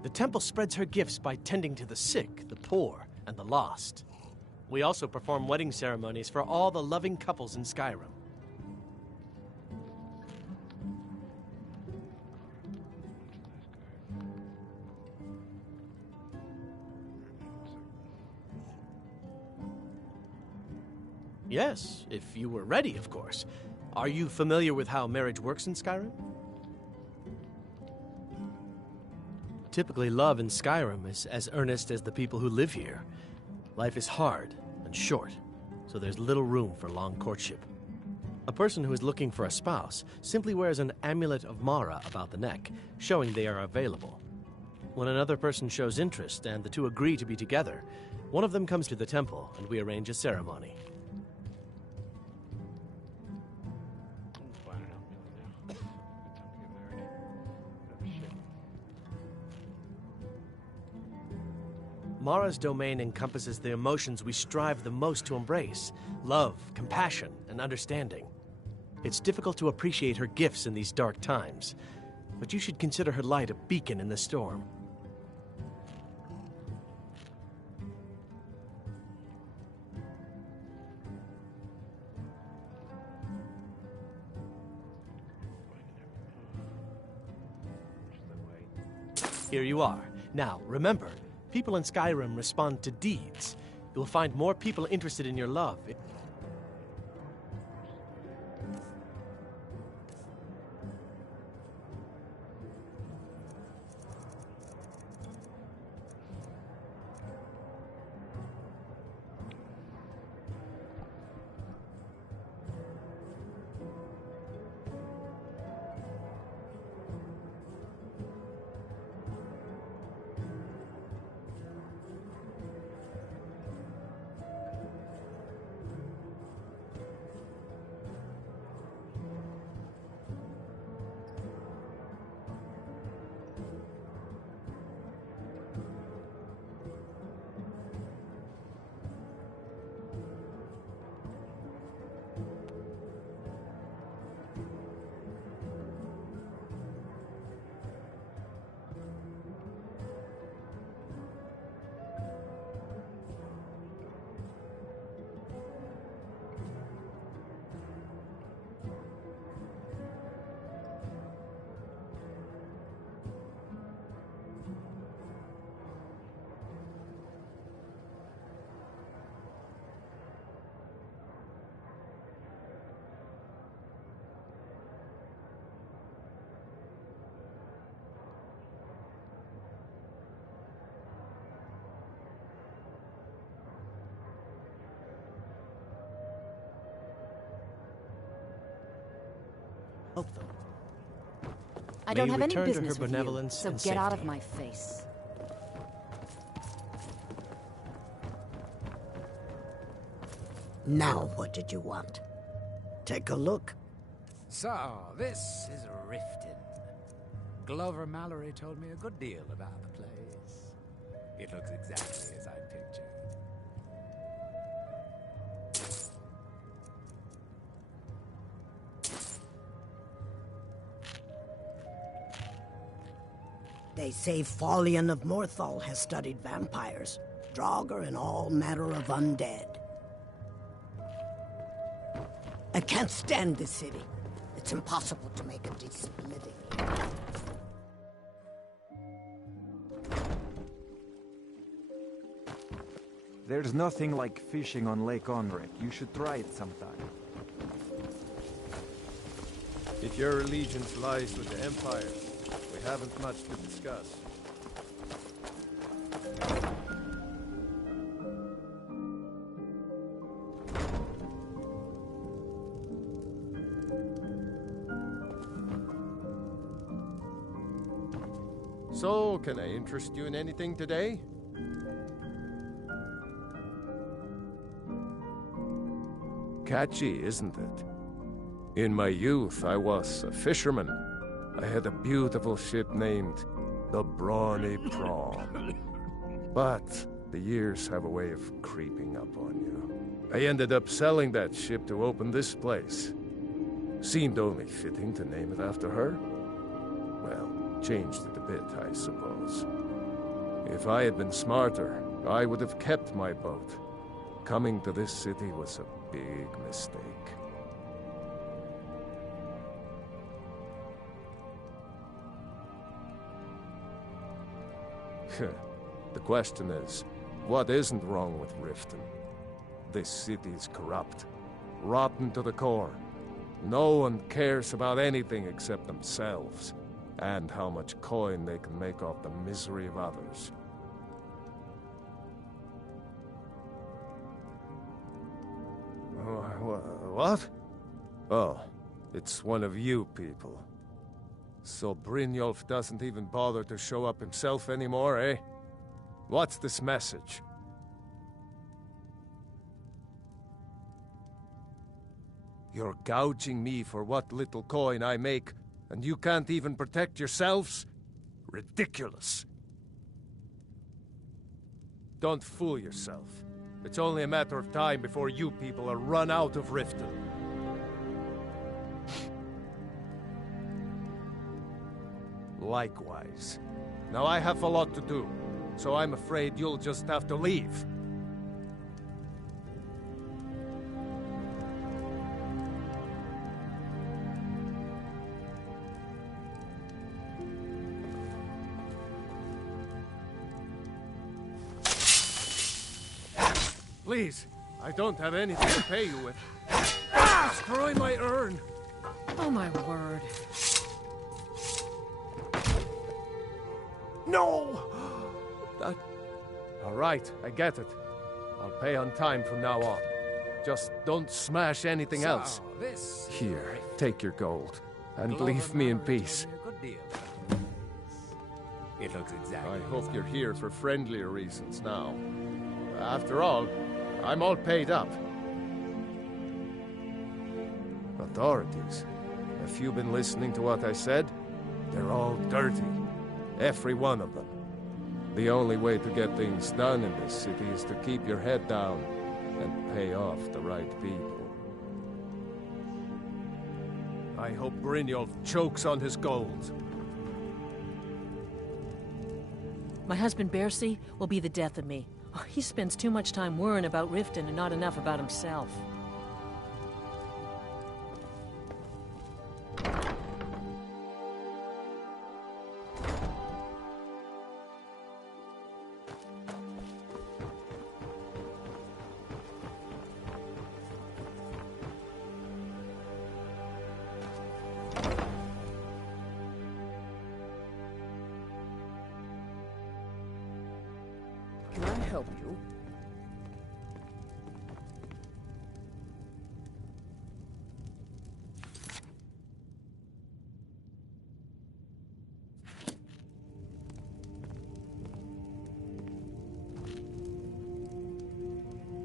The temple spreads her gifts by tending to the sick, the poor, and the lost. We also perform wedding ceremonies for all the loving couples in Skyrim. Yes, if you were ready, of course. Are you familiar with how marriage works in Skyrim? Typically, love in Skyrim is as earnest as the people who live here. Life is hard and short, so there's little room for long courtship. A person who is looking for a spouse simply wears an amulet of Mara about the neck, showing they are available. When another person shows interest and the two agree to be together, one of them comes to the temple and we arrange a ceremony. Mara's domain encompasses the emotions we strive the most to embrace: love, compassion, and understanding. It's difficult to appreciate her gifts in these dark times, but you should consider her light a beacon in the storm. Here you are. Now, remember, people in Skyrim respond to deeds. You will find more people interested in your love. Help them. I don't have any return to her business with you, benevolence so and get out safety. of my face. Now, what did you want? Take a look. So, this is Riften. Glover Mallory told me a good deal about the place. It looks exactly as I pictured. They say Faulian of Morthal has studied vampires, Draugr, and all manner of undead. I can't stand this city. It's impossible to make a decent living. There's nothing like fishing on Lake Onrek. You should try it sometime. If your allegiance lies with the Empire, we haven't much to discuss. So, can I interest you in anything today? Catchy, isn't it? In my youth, I was a fisherman. I had a beautiful ship named the Brawny Prawn. But the years have a way of creeping up on you. I ended up selling that ship to open this place. Seemed only fitting to name it after her. Well, changed it a bit, I suppose. If I had been smarter, I would have kept my boat. Coming to this city was a big mistake. The question is, what isn't wrong with Riften? This city is corrupt, rotten to the core. No one cares about anything except themselves, and how much coin they can make off the misery of others. What? Oh, it's one of you people. So Brynjolf doesn't even bother to show up himself anymore, eh? What's this message? You're gouging me for what little coin I make, and you can't even protect yourselves? Ridiculous. Don't fool yourself. It's only a matter of time before you people are run out of Riften. Likewise. Now I have a lot to do, so I'm afraid you'll just have to leave. Please, I don't have anything to pay you with. Destroy my urn! Oh my word. No! That... All right, I get it. I'll pay on time from now on. Just don't smash anything else. This Here, take your gold, and leave me in peace. It looks exactly. I hope you're here for friendlier reasons now. After all, I'm all paid up. Authorities, if you've been listening to what I said, they're all dirty. Every one of them. The only way to get things done in this city is to keep your head down and pay off the right people. I hope Brynjolf chokes on his gold. My husband Bercy will be the death of me. He spends too much time worrying about Riften and not enough about himself. Can I help you?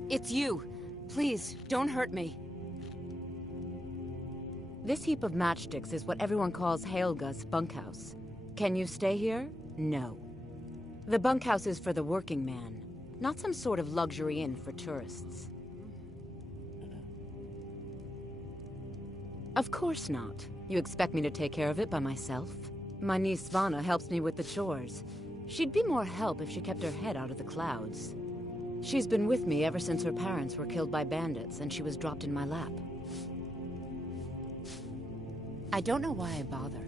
It's you. Please, don't hurt me. This heap of matchsticks is what everyone calls Helga's bunkhouse. Can you stay here? No. The bunkhouse is for the working man, not some sort of luxury inn for tourists. Of course not. You expect me to take care of it by myself? My niece Svana helps me with the chores. She'd be more help if she kept her head out of the clouds. She's been with me ever since her parents were killed by bandits and she was dropped in my lap. I don't know why I bother.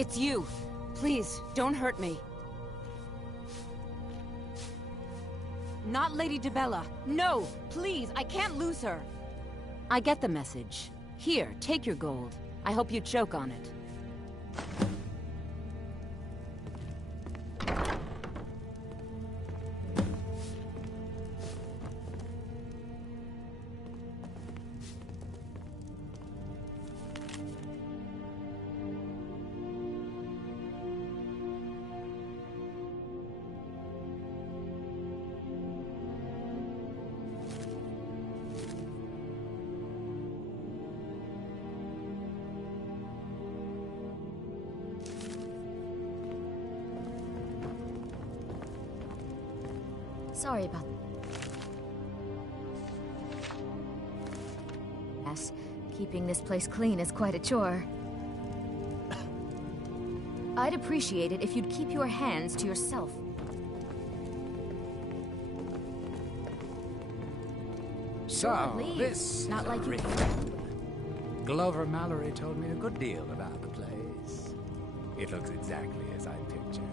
It's you. Please, don't hurt me. Not Lady Dibella. No! Please, I can't lose her. I get the message. Here, take your gold. I hope you choke on it. Sorry about Yes, keeping this place clean is quite a chore. I'd appreciate it if you'd keep your hands to yourself. So, Please. this Not is like you Riften. Glover Mallory told me a good deal about the place. It looks exactly as I pictured.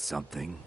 want something?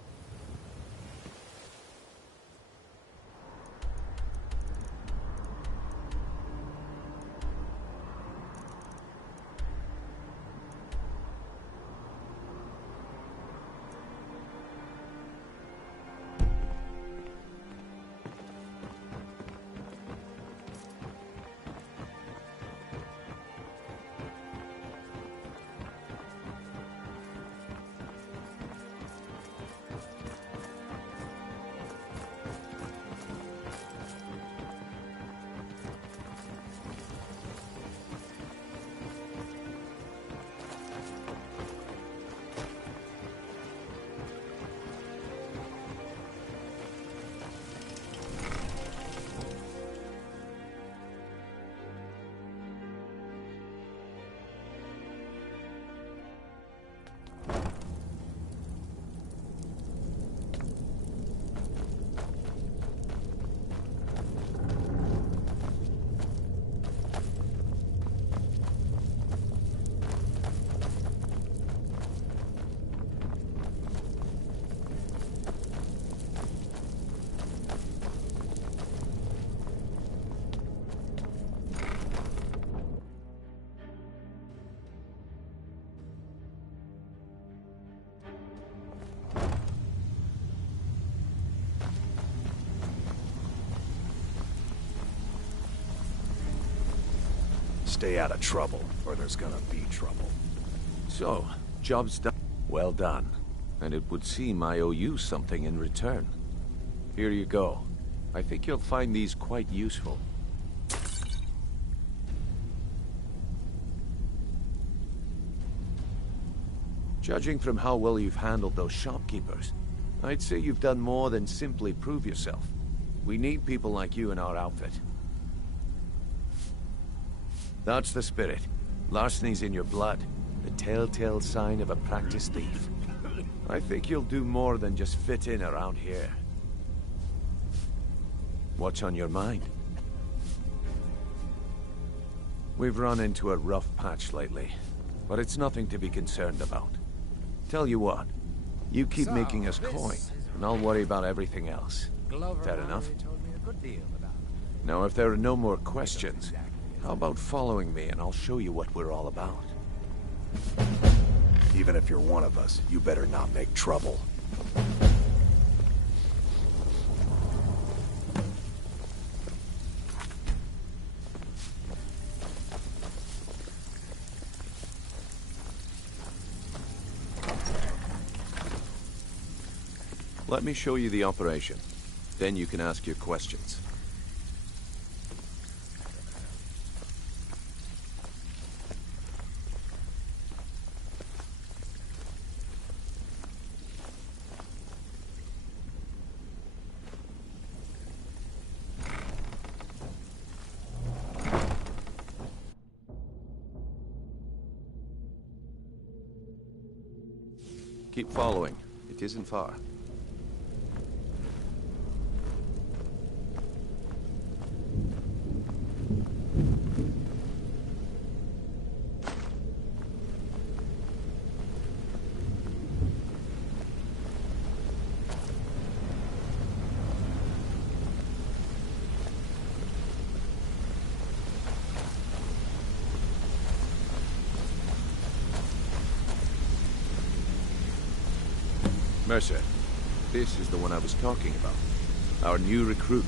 Stay out of trouble, or there's gonna be trouble. So, job's done. Well done. And it would seem I owe you something in return. Here you go. I think you'll find these quite useful. Judging from how well you've handled those shopkeepers, I'd say you've done more than simply prove yourself. We need people like you in our outfit. That's the spirit. Larceny's in your blood. The telltale sign of a practiced thief. I think you'll do more than just fit in around here. What's on your mind? We've run into a rough patch lately, but it's nothing to be concerned about. Tell you what, you keep making us coin, and I'll worry about everything else. Fair enough? Now, if there are no more questions, how about following me and I'll show you what we're all about? Even if you're one of us, you better not make trouble. Let me show you the operation. Then you can ask your questions. Keep following. It isn't far. Mercer, this is the one I was talking about. Our new recruit.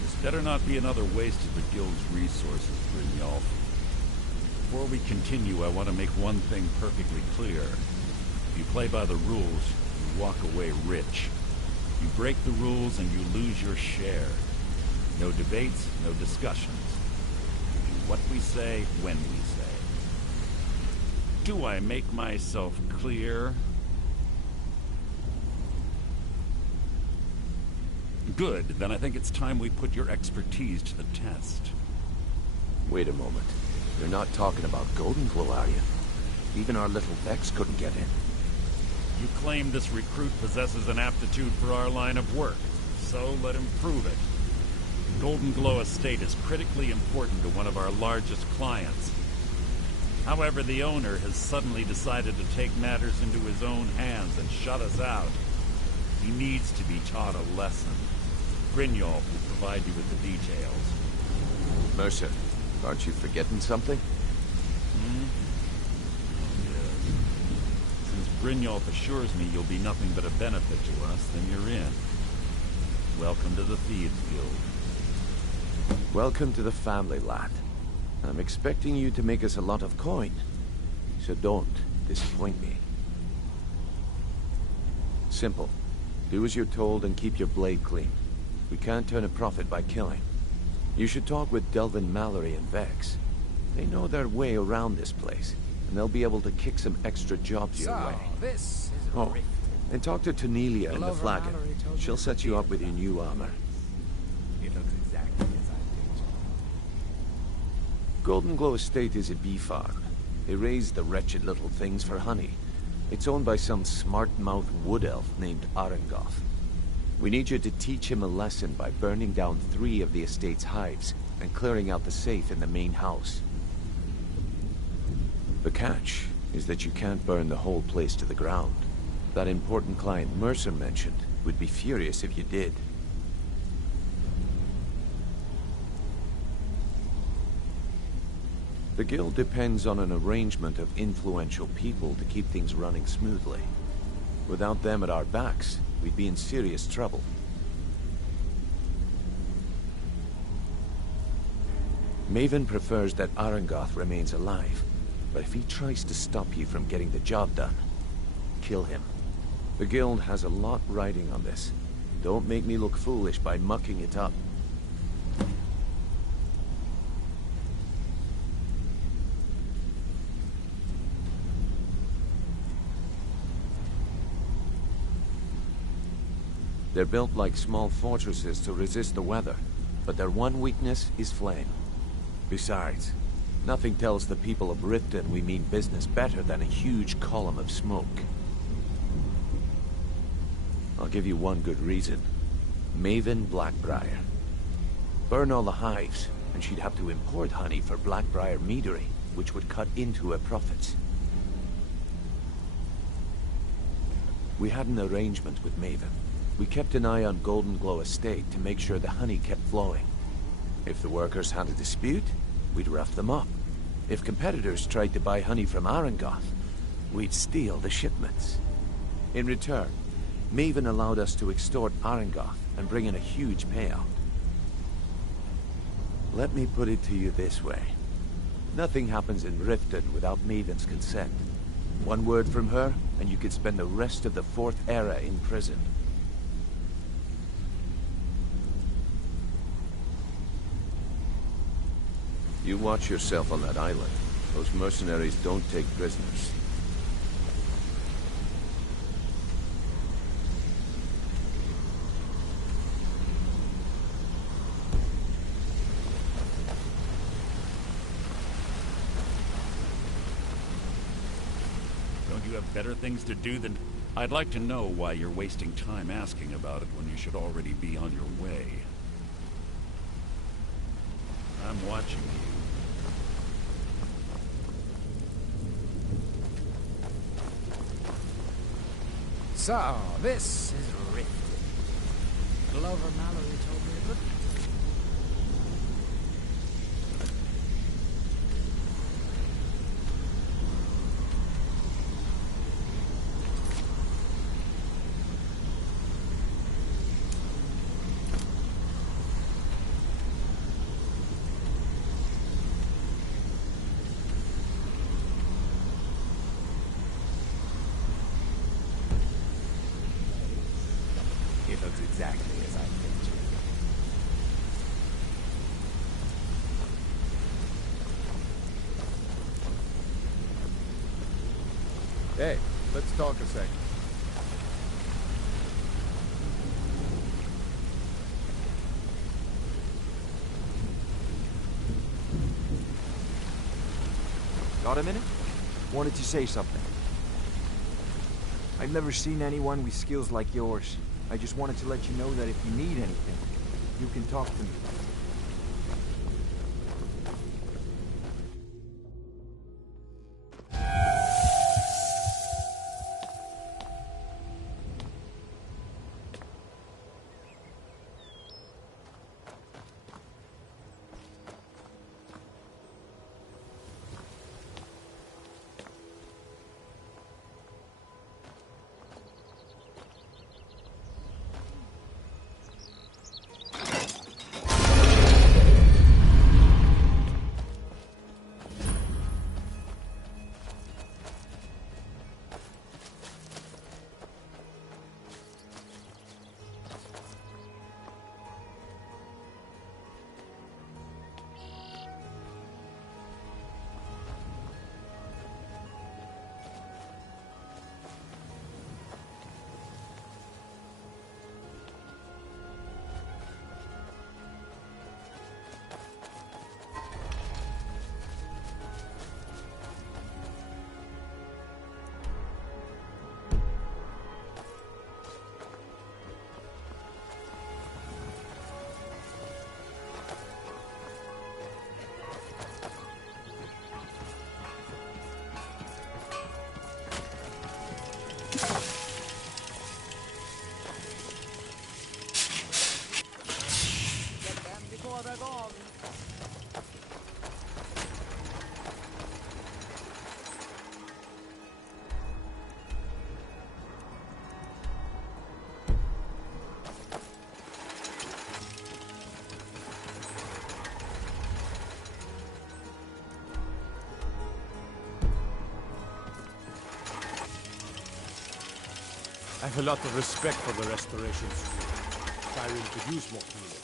This better not be another waste of the Guild's resources, Brynjolf. Before we continue, I want to make one thing perfectly clear. If you play by the rules, you walk away rich. You break the rules and you lose your share. No debates, no discussions. We do what we say, when we say. Do I make myself clear? Good, then I think it's time we put your expertise to the test. Wait a moment. You're not talking about Golden Glow, are you? Even our little Vex couldn't get in. You claim this recruit possesses an aptitude for our line of work, so let him prove it. Golden Glow Estate is critically important to one of our largest clients. However, the owner has suddenly decided to take matters into his own hands and shut us out. He needs to be taught a lesson. Grignol will provide you with the details. Mercer, aren't you forgetting something? Hmm? Oh, yes. Since Grignol assures me you'll be nothing but a benefit to us, then you're in. Welcome to the Thieves Guild. Welcome to the family, lad. I'm expecting you to make us a lot of coin, so don't disappoint me. Simple. Do as you're told and keep your blade clean. We can't turn a profit by killing. You should talk with Delvin Mallory and Vex. They know their way around this place, and they'll be able to kick some extra jobs your way. This is a rift. And talk to Tanelia in the Glover flagon. Mallory told me She'll to set you deal up with your new armor. It looks exactly as I pictured. Golden Glow Estate is a bee farm. They raise the wretched little things for honey. It's owned by some smart-mouthed wood elf named Arangoth. We need you to teach him a lesson by burning down 3 of the estate's hives and clearing out the safe in the main house. The catch is that you can't burn the whole place to the ground. That important client Mercer mentioned would be furious if you did. The guild depends on an arrangement of influential people to keep things running smoothly. Without them at our backs, we'd be in serious trouble. Maven prefers that Arangoth remains alive, but if he tries to stop you from getting the job done, kill him. The guild has a lot riding on this. Don't make me look foolish by mucking it up. They're built like small fortresses to resist the weather, but their one weakness is flame. Besides, nothing tells the people of Riften we mean business better than a huge column of smoke. I'll give you one good reason. Maven Blackbriar. Burn all the hives, and she'd have to import honey for Blackbriar meadery, which would cut into her profits. We had an arrangement with Maven. We kept an eye on Golden Glow Estate to make sure the honey kept flowing. If the workers had a dispute, we'd rough them up. If competitors tried to buy honey from Arangoth, we'd steal the shipments. In return, Maven allowed us to extort Arangoth and bring in a huge payout. Let me put it to you this way. Nothing happens in Riften without Maven's consent. One word from her, and you could spend the rest of the 4th era in prison. You watch yourself on that island. Those mercenaries don't take prisoners. Don't you have better things to do than... I'd like to know why you're wasting time asking about it when you should already be on your way. I'm watching you. So, this is Riften. Glover Mallory told me a good... It looks exactly as I pictured. Hey, let's talk a second. Got a minute? Wanted to say something. I've never seen anyone with skills like yours. I just wanted to let you know that if you need anything, you can talk to me. I have a lot of respect for the Restoration. Skyrim could use more healing.